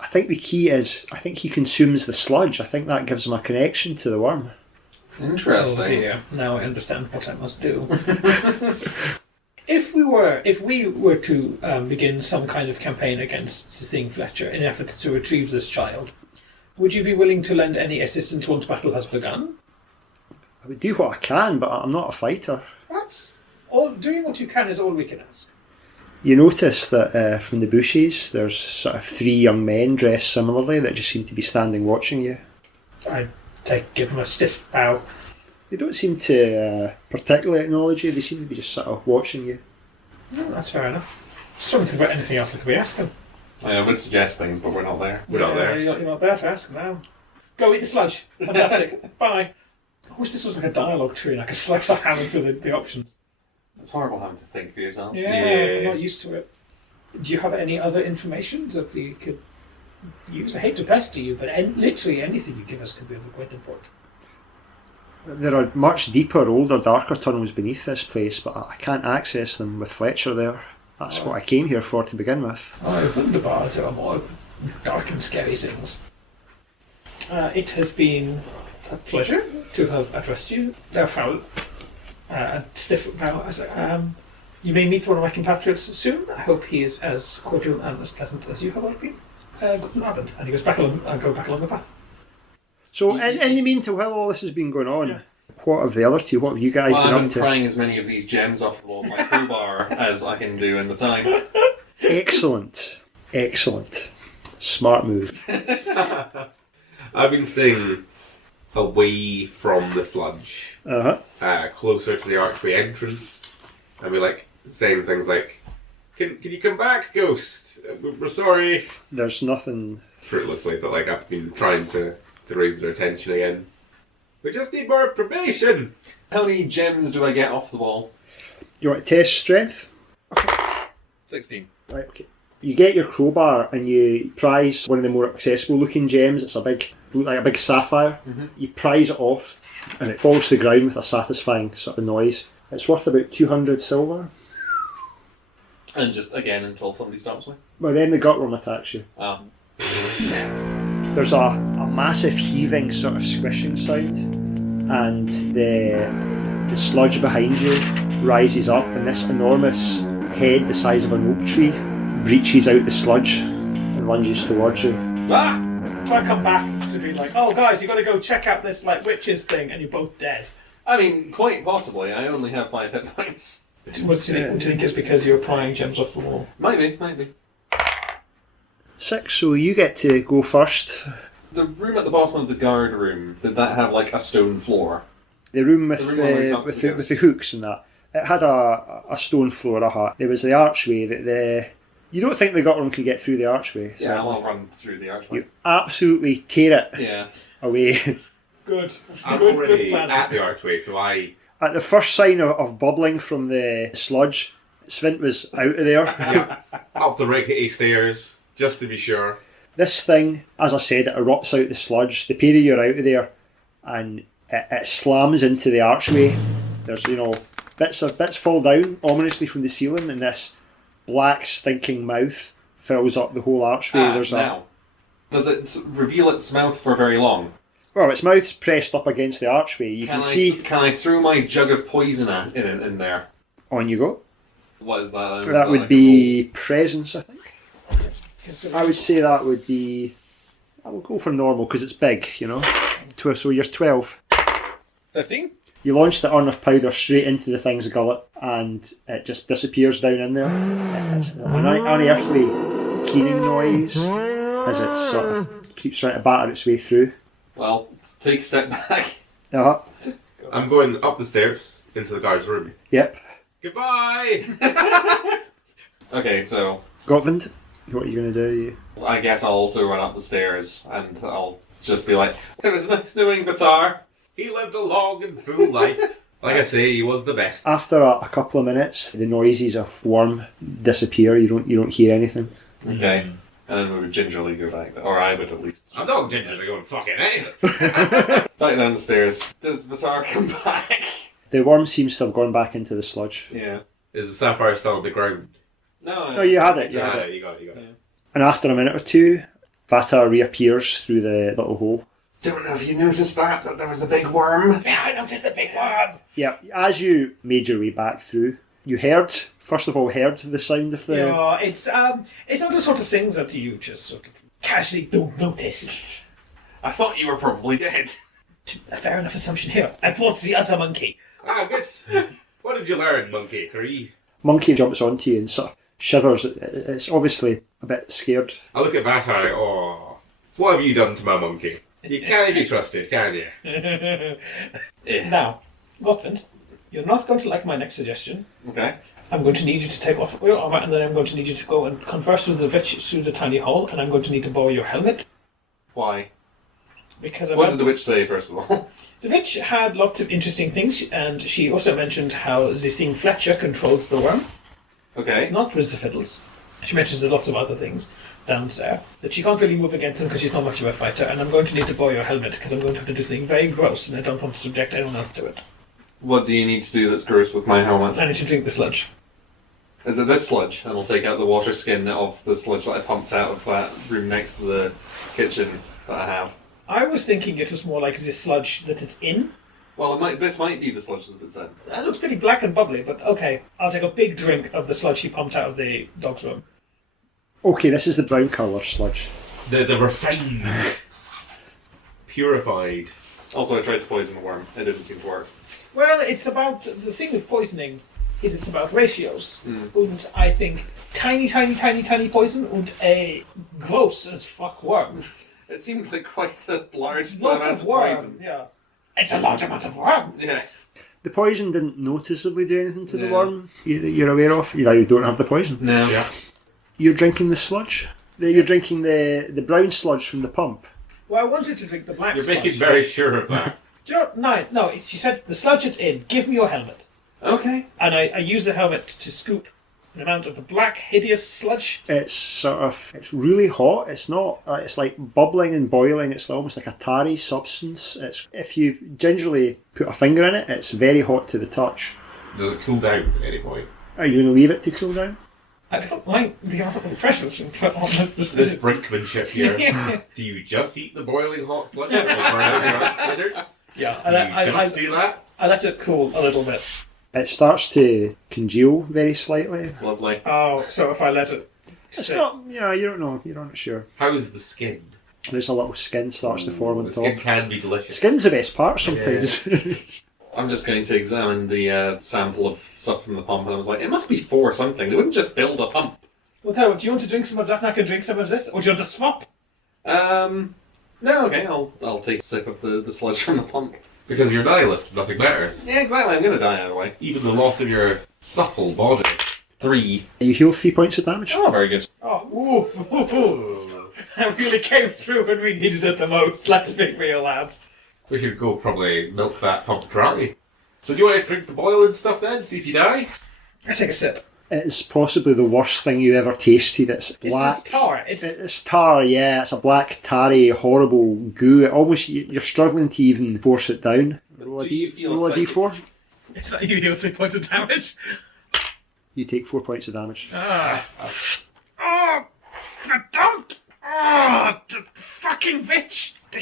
I think the key is, I think he consumes the sludge. I think that gives him a connection to the worm. Interesting. Oh dear, now I understand what I must do. If we were to begin some kind of campaign against the thing Fletcher in an effort to retrieve this child, would you be willing to lend any assistance once battle has begun? I would do what I can, but I'm not a fighter. That's all. Doing what you can is all we can ask. You notice that from the bushes, there's sort of 3 young men dressed similarly that just seem to be standing watching you. I give them a stiff bow. They don't seem to particularly acknowledge you. They seem to be just sort of watching you. No, that's fair enough. Just trying to think about anything else I could be asking. I would suggest things, but we're not there. We're not there. You're not there to ask now. Go eat the sludge. Fantastic. Bye. I wish this was like a dialogue tree and I could start hammering through the options. It's horrible having to think for yourself. Yeah, I'm not used to it. Do you have any other information that we could use? I hate to pester you, but literally anything you give us could be of great import. There are much deeper, older, darker tunnels beneath this place, but I can't access them with Fletcher there. That's what I came here for to begin with. Oh, wunderbar. There are more dark and scary things. It has been a pleasure to have addressed you, Herr Fowl. Stiff bow. You may meet one of my compatriots soon. I hope he is as cordial and as pleasant as you have all been. Guten Abend. And he goes back along the path. So, in the meantime, while all this has been going on, what have the other two, what have you guys been I've up been to? prying as many of these gems off the wall of my crowbar as I can do in the time. Excellent. Smart move. I've been staying away from the sludge, closer to the archway entrance, and we're like saying things like, "Can you come back, Ghost? We're sorry." There's nothing Fruitlessly, but like I've been trying to raise their attention again. We just need more information. How many gems do I get off the wall? You want to test strength? 16. Right, okay. You get your crowbar and you prise one of the more accessible looking gems. It's like a big sapphire. Mm-hmm. You prise it off and it falls to the ground with a satisfying sort of noise. It's worth about 200 silver. And just again until somebody stops me? Well, then the gutworm attacks you. Oh. There's a massive heaving sort of squishing sound, and the sludge behind you rises up, and this enormous head the size of an oak tree breaches out the sludge and lunges towards you. Ah! So I come back to be like, "Oh guys, you got to go check out this like witches thing," and you're both dead. I mean, quite possibly. I only have 5 hit points. What do you think it's because you're prying gems off the wall? Might be. 6, so you get to go first. The room at the bottom of the guard room, did that have like a stone floor? The room with with the hooks and that. It had a stone floor, There was the archway that You don't think the gut worm can get through the archway? Yeah, I'll run through the archway. You absolutely tear it Yeah. away. Good. I'm good already plan. at the archway, so I... At the first sign of bubbling from the sludge, Svint was out of there. Up the rickety stairs, just to be sure. This thing, as I said, it erupts out the sludge. The pair of you are out of there, and it slams into the archway. There's, bits fall down ominously from the ceiling, and this black, stinking mouth fills up the whole archway. Now, does it reveal its mouth for very long? Well, its mouth's pressed up against the archway. You can see. Can I throw my jug of poison in there? On you go. What is that? That would be presence, I think. I would say that would be. I will go for normal because it's big, So you're 12. 15? You launch the urn of powder straight into the thing's gullet, and it just disappears down in there. It's an unearthly keening noise as it sort of keeps trying to batter its way through. Well, take a step back. Uh-huh. I'm going up the stairs into the guard's room. Yep. Goodbye! Okay, so Gotvind, what are you going to do? I guess I'll also run up the stairs and I'll just be like, it was nice knowing Batar. He lived a long and full life. Like I say, he was the best. After a couple of minutes, the noises of worm disappear. You don't hear anything. Okay. And then we would gingerly go back, or I would at least. I'm not gingerly going fucking anything. Back down the stairs. Does Batar come back? The worm seems to have gone back into the sludge. Yeah. Is the sapphire still on the ground? No, you had it. You Yeah. got it, you got it. And after a minute or two, Vata reappears through the little hole. Don't know if you noticed that, but there was a big worm. Yeah, I noticed the big worm. Yeah, as you made your way back through, you first of all heard the sound of the... Yeah, it's not the sort of things that you just sort of casually don't notice. I thought you were probably dead. A fair enough assumption here. I brought the other monkey. Ah, good. What did you learn, Monkey 3? Monkey jumps onto you and sort of shivers. It's obviously a bit scared. I look at Batar, what have you done to my monkey? You can't be trusted, can you? Now, Gotvind, you're not going to like my next suggestion. Okay. I'm going to need you to take off your armor, and then I'm going to need you to go and converse with the witch through the tiny hole, and I'm going to need to borrow your helmet. Why? Because What did the witch say, first of all? The witch had lots of interesting things, and she also mentioned how the thing Fletcher controls the worm. Okay. It's not with the fiddles. She mentions there's lots of other things down there that she can't really move against them because she's not much of a fighter, and I'm going to need to borrow your helmet because I'm going to have to do something very gross, and I don't want to subject anyone else to it. What do you need to do that's gross with my helmet? I need to drink the sludge. Is it this sludge? And I'll take out the water skin of the sludge that I pumped out of that room next to the kitchen that I have. I was thinking it was more like the sludge that it's in. Well, this might be the sludge that it's in. That looks pretty black and bubbly, but okay. I'll take a big drink of the sludge he pumped out of the dog's room. Okay, this is the brown colour sludge. The refined, purified. Also, I tried to poison the worm. It didn't seem to work. Well, it's about... The thing with poisoning is it's about ratios. And I think tiny poison and a gross as fuck worm. It seemed like quite a large Lot amount of of worm, poison. yeah. It's a large amount of worm. Yes. The poison didn't noticeably do anything to the worm that you're aware of. You don't have the poison. No. Yeah. You're drinking the sludge. You're drinking the brown sludge from the pump. Well, I wanted to drink the black You're sludge. making very sure of that. Do you know, no, she said, the sludge it's in, give me your helmet. Okay. And I used the helmet to scoop an amount of the black, hideous sludge. It's really hot. It's not, it's like bubbling and boiling. It's almost like a tarry substance. If you gingerly put a finger in it, it's very hot to the touch. Does it cool down at any point? Are you going to leave it to cool down? I don't like the other pressures being put on this This decision. brinkmanship here. Do you just eat the boiling hot sludge that will burn out your feathers? Yeah, Do you just do that? I let it cool a little bit. It starts to congeal very slightly. Lovely. Oh, so if I let it It's sit. not, you don't know. You're not sure. How's the skin? There's a little skin starts to form on The top. skin can be delicious. Skin's the best part sometimes. I'm just going to examine the sample of stuff from the pump, and I was like, it must be for something. They wouldn't just build a pump. Well, tell you what, do you want to drink some of that and I can drink some of this? Or do you want to swap? No, okay, I'll take a sip of the sludge from the pump. Because you're nihilist, nothing matters. Yeah, exactly. I'm going to die either way. Even the loss of your supple body. 3. You heal 3 points of damage. Oh, very good. Oh, ooh. That really came through when we needed it the most. Let's be real, lads. We should go probably milk that pump dry. So do you want to drink the boiling stuff then? See if you die? I take a sip. It's possibly the worst thing you ever tasted. It's black. It's tar. It's tar, yeah. It's a black, tarry, horrible goo. It almost you're struggling to even force it down. Roll Do you feel roll a psychic? d4. It's like you heal 3 points of damage. You take 4 points of damage. Oh, the dumped! Oh, the fucking bitch! The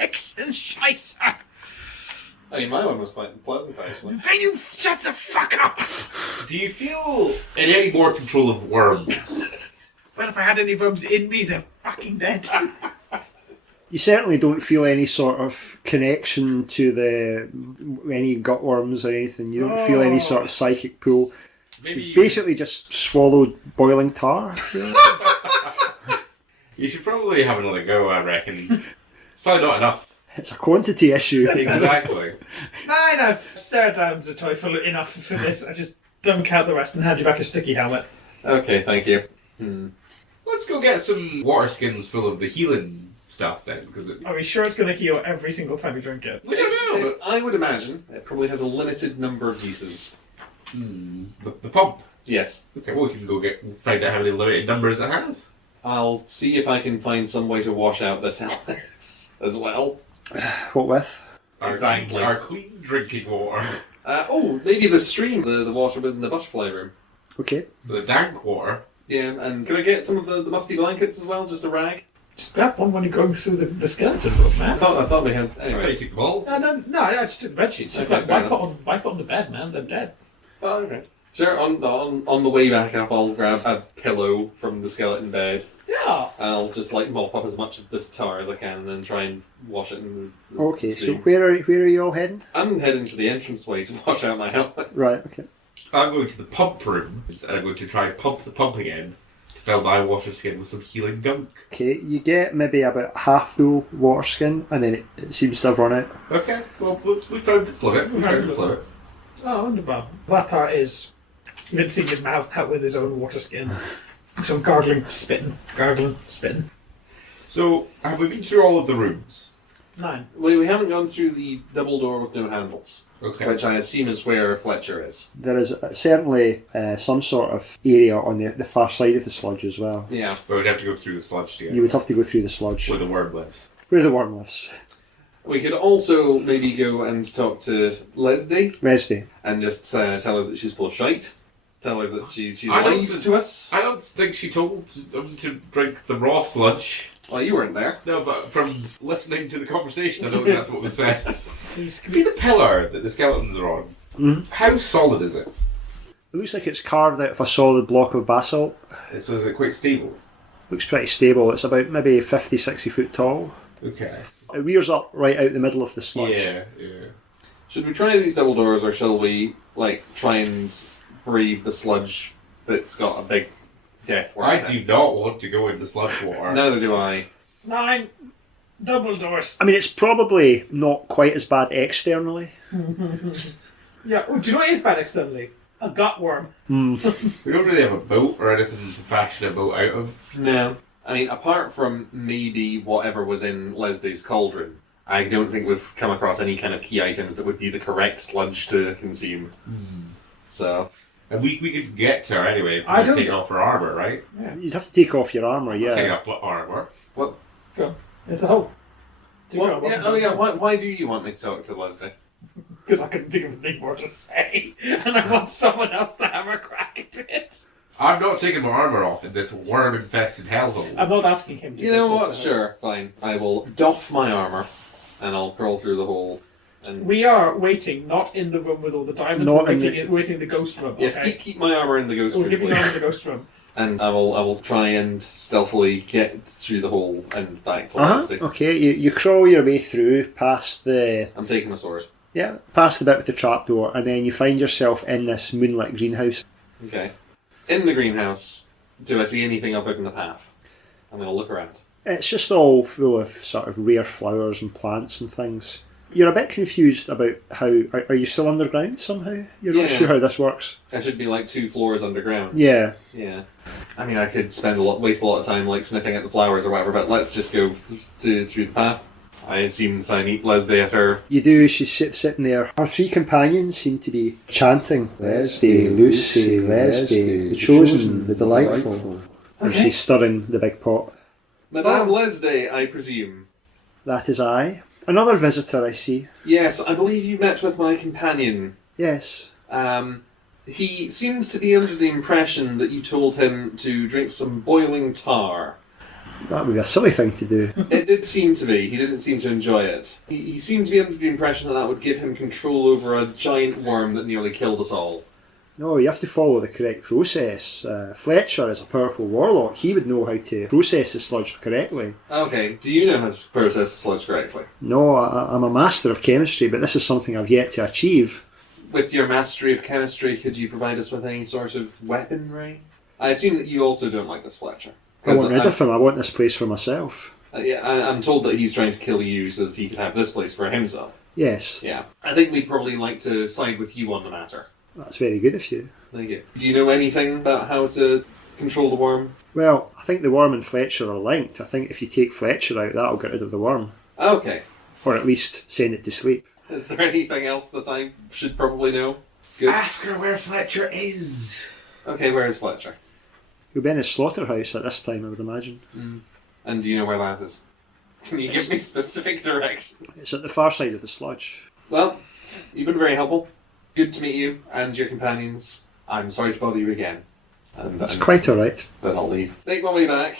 Hexen Scheisser! I mean, my one was quite pleasant, actually. Then you shut the fuck up! Do you feel in any more control of worms? Well, if I had any worms in me, they're fucking dead. You certainly don't feel any sort of connection to any gutworms or anything. You don't feel any sort of psychic pull. Maybe You basically just swallowed boiling tar. you should probably have another go, I reckon. It's probably not enough. It's a quantity issue. Exactly. Fine, I've stared down the toy for enough for this. I just dunk out the rest and hand you back a sticky helmet. Okay, thank you. Let's go get some water skins full of the healing stuff then, because Are we sure it's going to heal every single time you drink it? we don't know. I would imagine it probably has a limited number of uses. The pump. Yes. Okay, well we can go find out how many limited numbers it has. I'll see if I can find some way to wash out this helmet as well. What with? Exactly. Our clean drinking water. Maybe the stream, the water within the butterfly room. Okay. The dank water. Yeah, and can I get some of the musty blankets as well, just a rag? Just grab one when you go through the skeleton room, I man. thought we had. Anyway, Anyway. you took them all. No, I just took the bed sheets. Just Okay, like fair wipe it on the bed, man. They're dead. Oh, okay. Sure. On the way back up, I'll grab a pillow from the skeleton bed. Yeah. And I'll just mop up as much of this tar as I can, and then try and wash it in the Okay, so stream. where are you all heading? I'm heading to the entranceway to wash out my helmet. Right, okay. I'm going to the pump room, and I'm going to try and pump the pump again to fill my water skin with some healing gunk. Okay, you get maybe about half full water skin, and then it seems to have run out. Okay, well, we found its limit. We found its limit. Oh, wonderful. Vatar is rinsing his mouth out with his own water skin. So gargling, spitting, gargling, spitting. So, have we been through all of the rooms? 9. We haven't gone through the double door with no handles, Okay. which I assume is where Fletcher is. There is certainly some sort of area on the far side of the sludge as well. Yeah. But we'd have to go through the sludge You together. would have to go through the sludge. Where the worm lives. Where the worm lives. We could also maybe go and talk to Leslie Wednesday. and just tell her that she's full of shite. Tell her that she I don't lies think- to us. I don't think she told them to drink the raw sludge. Well, you weren't there. No, but from listening to the conversation, I don't think that's what was said. So just See the pillar that the skeletons are on? Mhm. How solid is it? It looks like it's carved out of a solid block of basalt. So is it quite stable? Looks pretty stable. It's about maybe 50, 60 foot tall. Okay. It rears up right out the middle of the sludge. Yeah. Should we try these double doors, or shall we try and brave the sludge that's got a big death worm I in it? do not want to go in the sludge water. Neither do I. 9. Double doors. I mean, it's probably not quite as bad externally. Yeah, do you know what is bad externally? A gut worm. We don't really have a boat or anything to fashion a boat out of. No. I mean, apart from maybe whatever was in Leslie's cauldron, I don't think we've come across any kind of key items that would be the correct sludge to consume. So, And we could get to her anyway. I Just don't- take off her armour, right? You'd have to take off your armour, Take yeah. off what armour? Go. It's a hole. why do you want me to talk to Leslie? Because I couldn't think of anything more to say. And I want someone else to have a crack at it. I'm not taking my armour off in this worm-infested hellhole. I'm not asking him to. You know talk what? to her. Sure, fine. I will doff my armour, and I'll crawl through the hole. And We are waiting, not in the room with all the diamonds. Not We're in waiting in the ghost room. yes, okay? keep my armour in the ghost We're room, giving please. you the ghost room. And I will try and stealthily get through the hole and back to Uh-huh. Leslie. Okay, you crawl your way through past the I'm taking my sword. past the bit with the trapdoor, and then you find yourself in this moonlit greenhouse. Okay. In the greenhouse, do I see anything other than the path? I'm going to look around. It's just all full of sort of rare flowers and plants and things. You're a bit confused about how... Are you still underground somehow? You're not Yeah. sure how this works? It should be like 2 floors underground. Yeah. Yeah. I mean, I could waste a lot of time like sniffing at the flowers or whatever, but let's just go through the path. I assume that I meet Leslie at her. You do. She's sitting there. Her 3 companions seem to be chanting, Leslie, Lucy, Leslie, the chosen, the delightful. And Okay. she's stirring the big pot. Madame Leslie, I presume. That is I. Another visitor, I see. Yes, I believe you met with my companion. Yes. He seems to be under the impression that you told him to drink some boiling tar. That would be a silly thing to do. It did seem to be. He didn't seem to enjoy it. He seemed to be under the impression that would give him control over a giant worm that nearly killed us all. No, you have to follow the correct process. Fletcher is a powerful warlock. He would know how to process the sludge correctly. Okay, do you know how to process the sludge correctly? No, I'm a master of chemistry, but this is something I've yet to achieve. With your mastery of chemistry, could you provide us with any sort of weaponry? I assume that you also don't like this Fletcher. I want rid of him. I want this place for myself. I'm told that he's trying to kill you so that he can have this place for himself. Yes, Yeah. I think we'd probably like to side with you on the matter. that's very good of you. Thank you. Do you know anything about how to control the worm? Well, I think the worm and Fletcher are linked. I think if you take Fletcher out, that'll get rid of the worm. Okay. Or at least send it to sleep. Is there anything else that I should probably know? Good. Ask her where Fletcher is. Okay, where is Fletcher? He'll be in his slaughterhouse at this time, I would imagine. And do you know where that is? Can you give me specific directions? It's at the far side of the sludge. Well, you've been very helpful. Good to meet you and your companions. I'm sorry to bother you again. That's quite alright. Then I'll leave. Make my way back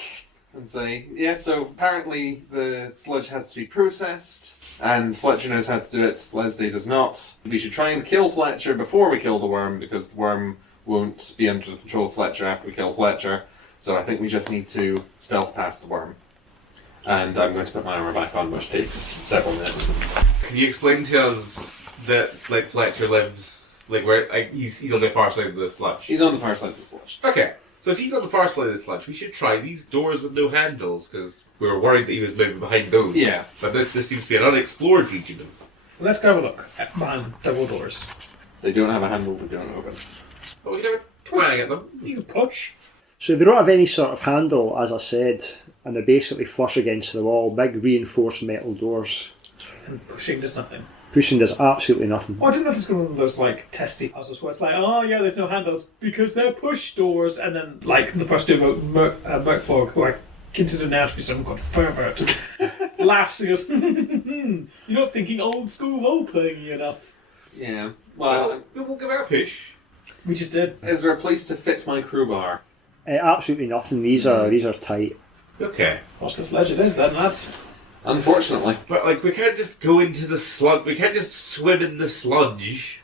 and say, yes, so apparently the sludge has to be processed, and Fletcher knows how to do it, Leslie does not. We should try and kill Fletcher before we kill the worm, because the worm won't be under the control of Fletcher after we kill Fletcher, so I think we just need to stealth past the worm. And I'm going to put my armor back on, which takes several minutes. Can you explain to us that like Fletcher lives where he's on the far side of the sludge? He's on the far side of the sludge. Okay, so if he's on the far side of the sludge, we should try these doors with no handles because we were worried that he was maybe behind those. Yeah. But this seems to be an unexplored region of. Let's go have a look at behind the double doors. They don't have a handle, they don't open. But we can have a twang at them. You can push. So they don't have any sort of handle, as I said, and they're basically flush against the wall. Big reinforced metal doors. And pushing does nothing. Pushing does absolutely nothing. Oh, I don't know if it's one of those like testy puzzles where it's like, oh yeah, there's no handles because they're push doors, and then like the person doing Borg, who I consider now to be some kind of pervert, laughs and goes, "You're not thinking old school role playing enough." Yeah. Well, Well, we'll give it a push. We just did. is there a place to fit my crowbar? Absolutely nothing. These are tight. Okay. Watch this ledge it is then, lads. Unfortunately. But like we can't just go into the sludge. We can't just swim in the sludge.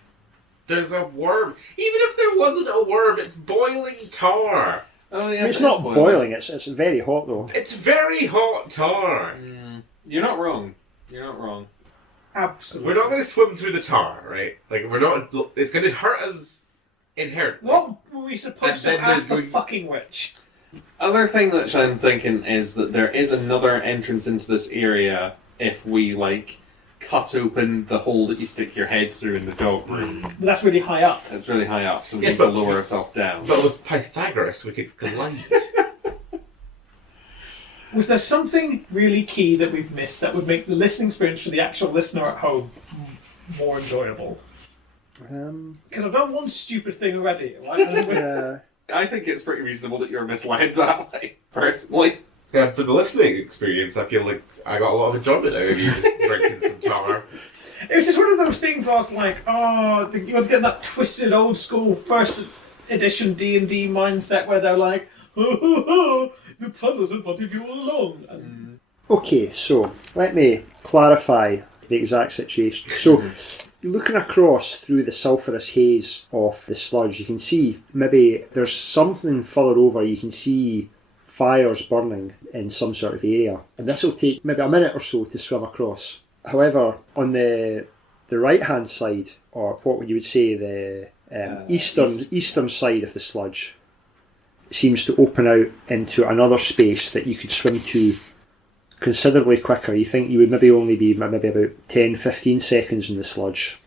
There's a worm. Even if there wasn't a worm, it's boiling tar. Oh yes, It's not boiling. It's very hot though. It's very hot tar. You're not wrong. You're not wrong. Absolutely. We're not going to swim through the tar, right? Like we're not. It's going to hurt us inherently. What were we supposed And to then ask the there's going- fucking witch? Other thing that I'm thinking is that there is another entrance into this area if we like cut open the hole that you stick your head through in the dog room. But that's really high up. It's really high up, so we Yes, need to but- lower ourselves down. But with Pythagoras, we could glide. Was there something really key that we've missed that would make the listening experience for the actual listener at home more enjoyable? Because I've done one stupid thing already, right? I think it's pretty reasonable that you're misled that way, personally. Yeah, for the listening experience, I feel like I got a lot of enjoyment out of you just drinking some tar. It was just one of those things where I was like, oh, you want to get that twisted old school first edition D&D mindset where they're like, the puzzle's in front of you all along. And Okay, so let me clarify the exact situation. So, looking across through the sulphurous haze of the sludge, you can see maybe there's something further over. You can see fires burning in some sort of area, and this will take maybe a minute or so to swim across. However, on the right hand side, or what you would say the eastern side of the sludge, seems to open out into another space that you could swim to considerably quicker. You think you would maybe only be maybe about 10-15 seconds in the sludge.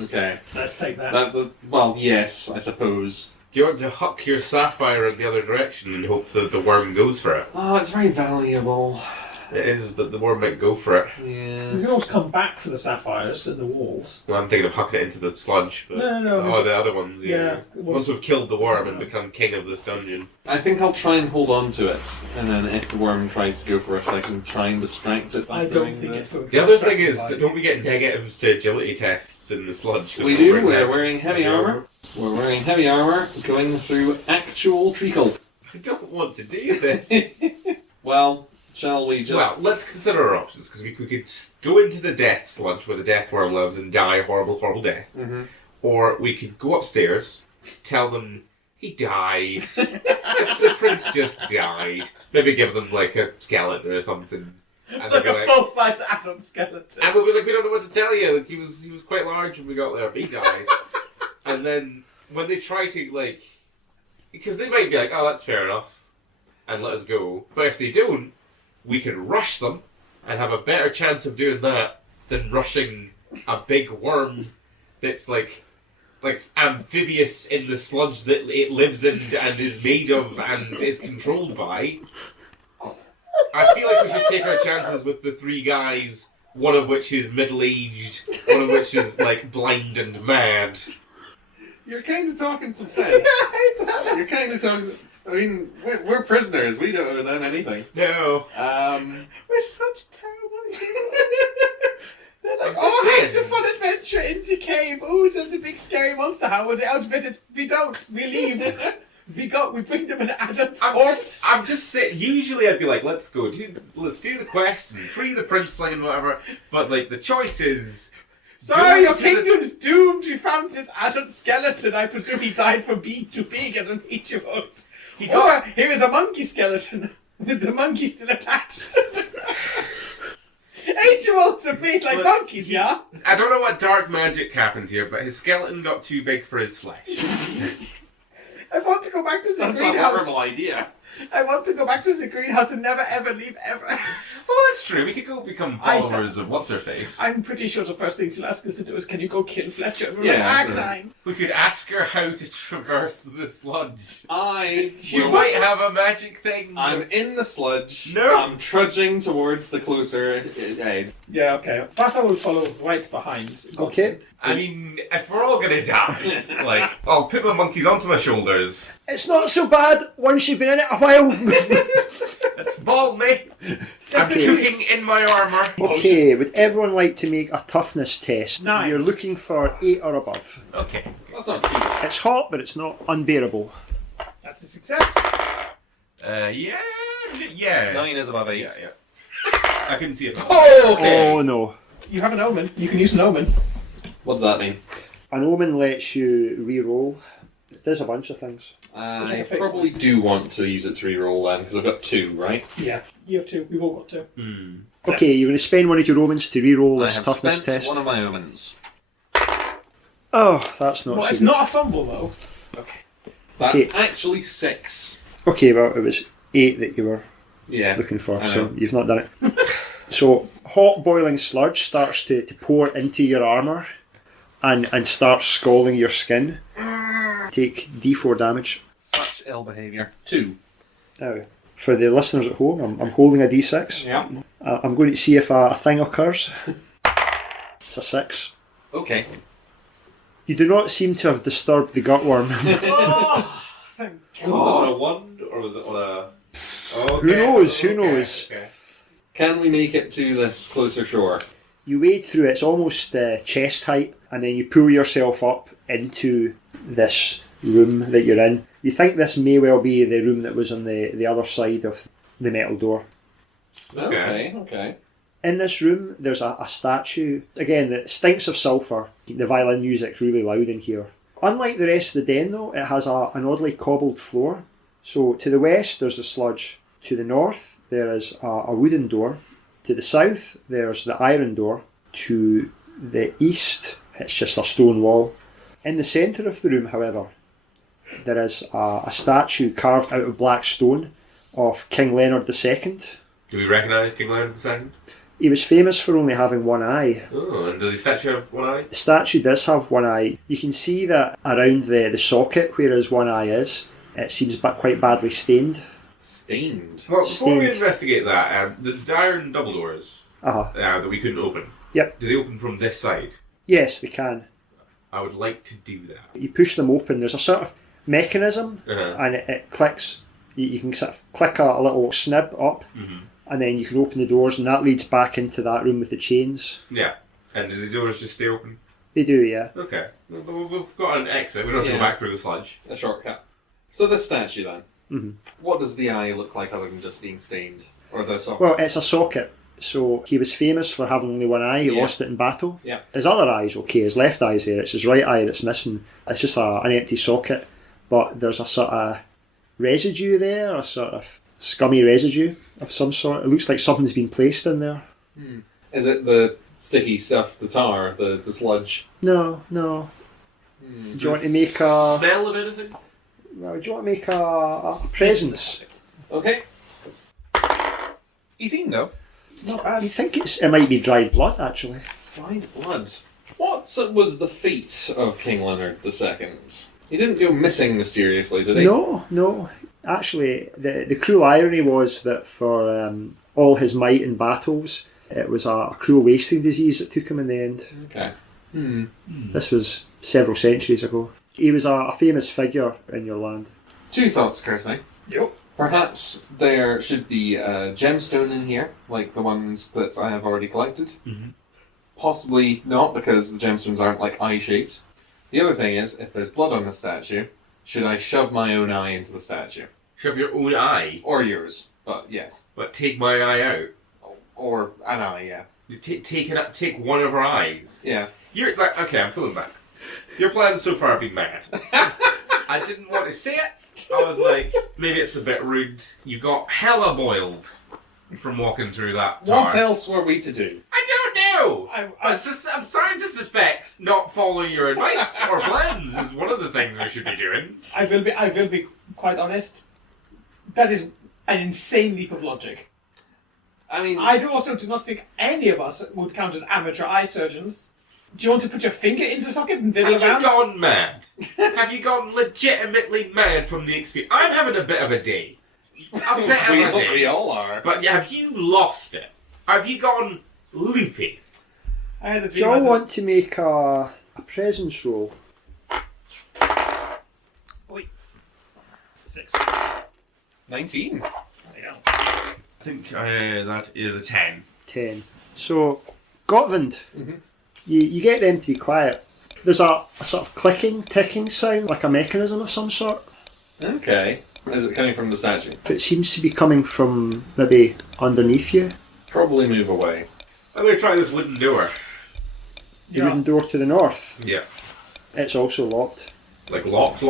Okay. Let's take that. Well, yes, I suppose. Do you want to huck your sapphire in the other direction and hope that the worm goes for it? Oh, it's very valuable. It is, but the worm might go for it. We Yes. can always come back for the sapphires in the walls. Well, I'm thinking of hucking it into the sludge. But... No. Oh, the other ones, yeah. Yeah. Once we've killed the worm and become king of this dungeon. I think I'll try and hold on to it, and then if the worm tries to go for us, I can try and distract it. by I don't throwing think it's going to be The other thing distracted is, by don't we get negatives to agility tests in the sludge? We do. We're wearing heavy armor. We're wearing heavy armor, going through actual treacle. I don't want to do this. Well, shall we just? Well, let's consider our options, because we could go into the death sludge where the death worm lives and die a horrible, horrible death. Mm-hmm. Or we could go upstairs, tell them he died. the prince just died. Maybe give them like a skeleton or something. And like they'll be a full-size adult skeleton. and we'll be like, we don't know what to tell you. Like, he was quite large when we got there, but he died. And then when they try to like, because they might be like, oh, that's fair enough, and let us go. But if they don't, we can rush them and have a better chance of doing that than rushing a big worm that's like amphibious in the sludge that it lives in and is made of and is controlled by. I feel like we should take our chances with the three guys, one of which is middle-aged, one of which is like blind and mad. You're kind of talking some sense. You're kind of talking. I mean, we're prisoners. We don't owe them anything. No. We're such terrible. They're like, I'm just oh, saying. it's a fun adventure into cave. Oh, there's a big scary monster. How was it outfitted? We don't. We leave. We bring them an adult corpse. I'm just saying. Usually, I'd be like, let's do the quest and free the princeling and whatever. But like, the choice is. Sorry, your go to the- kingdom's doomed. We found this adult skeleton. I presume he died from being too big as an 8-year-old. Or here is a monkey skeleton with the monkey still attached. 8-year-olds are made like monkeys, yeah? I don't know what dark magic happened here, but his skeleton got too big for his flesh. I want to go back to the That's a greenhouse. horrible idea. I want to go back to the greenhouse and never ever leave ever. Well, that's true. We could go become followers of what's-her-face. I'm pretty sure the first thing she'll ask us to do is, can you go kill Fletcher? And we're Yeah. like, Agnine. We could ask her how to traverse the sludge. I You will- might have a magic thing. I'm in the sludge. No. I'm trudging towards the closer aid. Yeah, okay. Bata will follow right behind. Okay. I mean, if we're all gonna die, like, I'll put my monkeys onto my shoulders. It's not so bad once you've been in it a while. It's bald me. I'm Okay. cooking in my armour. Okay, would everyone like to make a toughness test? 9. You're looking for 8 or above. Okay. That's not too bad. It's hot, but it's not unbearable. That's a success. Yeah. 9 is above 8. Yeah. I couldn't see it. Oh, okay. Oh no. You have an omen. You can use an omen. What does that mean? An omen lets you re-roll. It does a bunch of things. like I a fake probably one. do want to use it to reroll then, because I've got 2, right? Yeah, you have 2. We've all got 2. Okay, you're going to spend one of your omens to re-roll I this have toughness spent test. one of my omens. Oh, that's not Well, so it's good. not a fumble, though. That's Okay. actually 6. Okay, well, it was 8 that you were Yeah. looking for, I so know. you've not done it. So, hot boiling sludge starts to pour into your armour and starts scalding your skin. Take D4 damage. Such ill behaviour. 2. Now, for the listeners at home, I'm holding a D6. Yeah. I'm going to see if a thing occurs. It's a 6. Okay. You do not seem to have disturbed the gutworm. Oh, thank Was it on a 1 or was it on a? Who knows? Who knows? Okay. Can we make it to this closer shore? You wade through it, it's almost chest height, and then you pull yourself up into this room that you're in. You think this may well be the room that was on the other side of the metal door. Okay. In this room, there's a statue, again, that stinks of sulphur. The violin music's really loud in here. Unlike the rest of the den, though, it has an oddly cobbled floor. So to the west, there's the sludge. To the north, there is a wooden door. To the south, there's the iron door. To the east, it's just a stone wall. In the centre of the room, however, there is a statue carved out of black stone of King Leonard II. Do we recognise King Leonard II? He was famous for only having one eye. Oh, and does his statue have one eye? The statue does have one eye. You can see that around the socket where his one eye is, it seems quite badly stained. Stained. Well, before we Stained. investigate that, the iron double doors that we couldn't open, Yep. do they open from this side? Yes, they can. I would like to do that. You push them open, there's a sort of mechanism, Uh-huh. and it clicks. You can sort of click a little snib up, and then you can open the doors, and that leads back into that room with the chains. Yeah. And do the doors just stay open? They do, yeah. Okay. We've got an exit. We don't have to go Yeah. back through the sludge. A shortcut. So this statue then, Mhm. what does the eye look like other than just being stained? Or the socket? Well, it's a socket. So he was famous for having only one eye. He Yeah. lost it in battle. Yeah. His other eye's okay. His left eye's there. It's his right eye that's missing. It's just an empty socket. But there's a sort of residue there, a sort of scummy residue of some sort. It looks like something's been placed in there. Is it the sticky stuff, the tar, the sludge? No. Do you want to make a? Smell of anything? Well, do you want to make a presence? Okay. 18 though. Not bad. You think it might be dried blood, actually? Dried blood. What was the fate of King Leonard II? He didn't go missing mysteriously, did he? No. Actually, the cruel irony was that for all his might in battles, it was a cruel wasting disease that took him in the end. Okay. This was several centuries ago. He was a famous figure in your land. Two thoughts occur to me. Yep. Perhaps there should be a gemstone in here, like the ones that I have already collected. Possibly not, because the gemstones aren't like eye-shaped. The other thing is, if there's blood on the statue, should I shove my own eye into the statue? Shove your own eye, Or yours, but yes. but take my eye out. Or an eye, yeah. Take one of our eyes. Yeah. You're like, okay, I'm pulling back. Your plans so far have been mad. I didn't want to say it. I was like, maybe it's a bit rude. You got hella boiled from walking through that tower. What else were we to do? I don't know. I- I'm starting to suspect not following your advice or plans is one of the things we should be doing. I will be quite honest. That is an insane leap of logic. I mean, I also do not think any of us would count as amateur eye surgeons. Do you want to put your finger into the socket and fiddle Have you around? gone mad? Have you gone legitimately mad from the experience? I'm having a bit of a day. A bit of a we day. all are. But have you lost it? Have you gone loopy? I had a Do dream. you all as a- want to make a presence roll? 6. 19. I think that is a 10. 10. So, Gotvind, you get them to be quiet. There's a sort of clicking, ticking sound, like a mechanism of some sort. Okay. Is it coming from the statue? It seems to be coming from maybe underneath you. Probably move away. I'm going to try this wooden door. The wooden door to the north. Yeah. It's also locked. Like locked.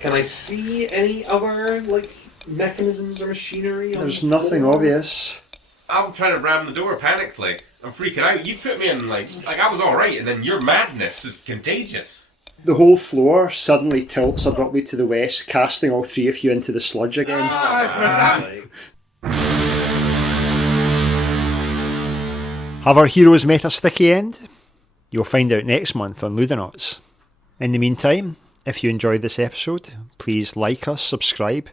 Can I see any other, like, mechanisms or machinery on There's the nothing floor? obvious. I'm trying to ram the door panically. I'm freaking out. You put me in like I was alright, and then your madness is contagious. The whole floor suddenly tilts abruptly to the west, casting all three of you into the sludge again. Have our heroes met a sticky end? You'll find out next month on Ludonauts. In the meantime, if you enjoyed this episode, please like us, subscribe,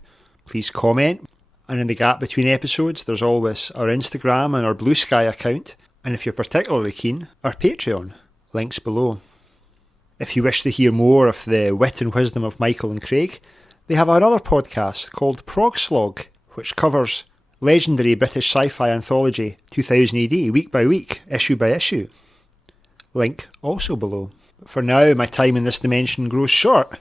please comment, and in the gap between episodes there's always our Instagram and our Blue Sky account, and if you're particularly keen, our Patreon, links below. If you wish to hear more of the wit and wisdom of Michael and Craig, they have our other podcast called Progslog, which covers legendary British sci-fi anthology 2000 AD, week by week, issue by issue. Link also below. But for now, my time in this dimension grows short.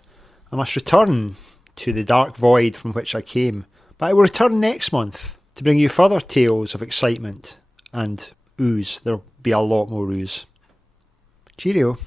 I must return to the dark void from which I came. But I will return next month to bring you further tales of excitement and ooze. There'll be a lot more ooze. Cheerio.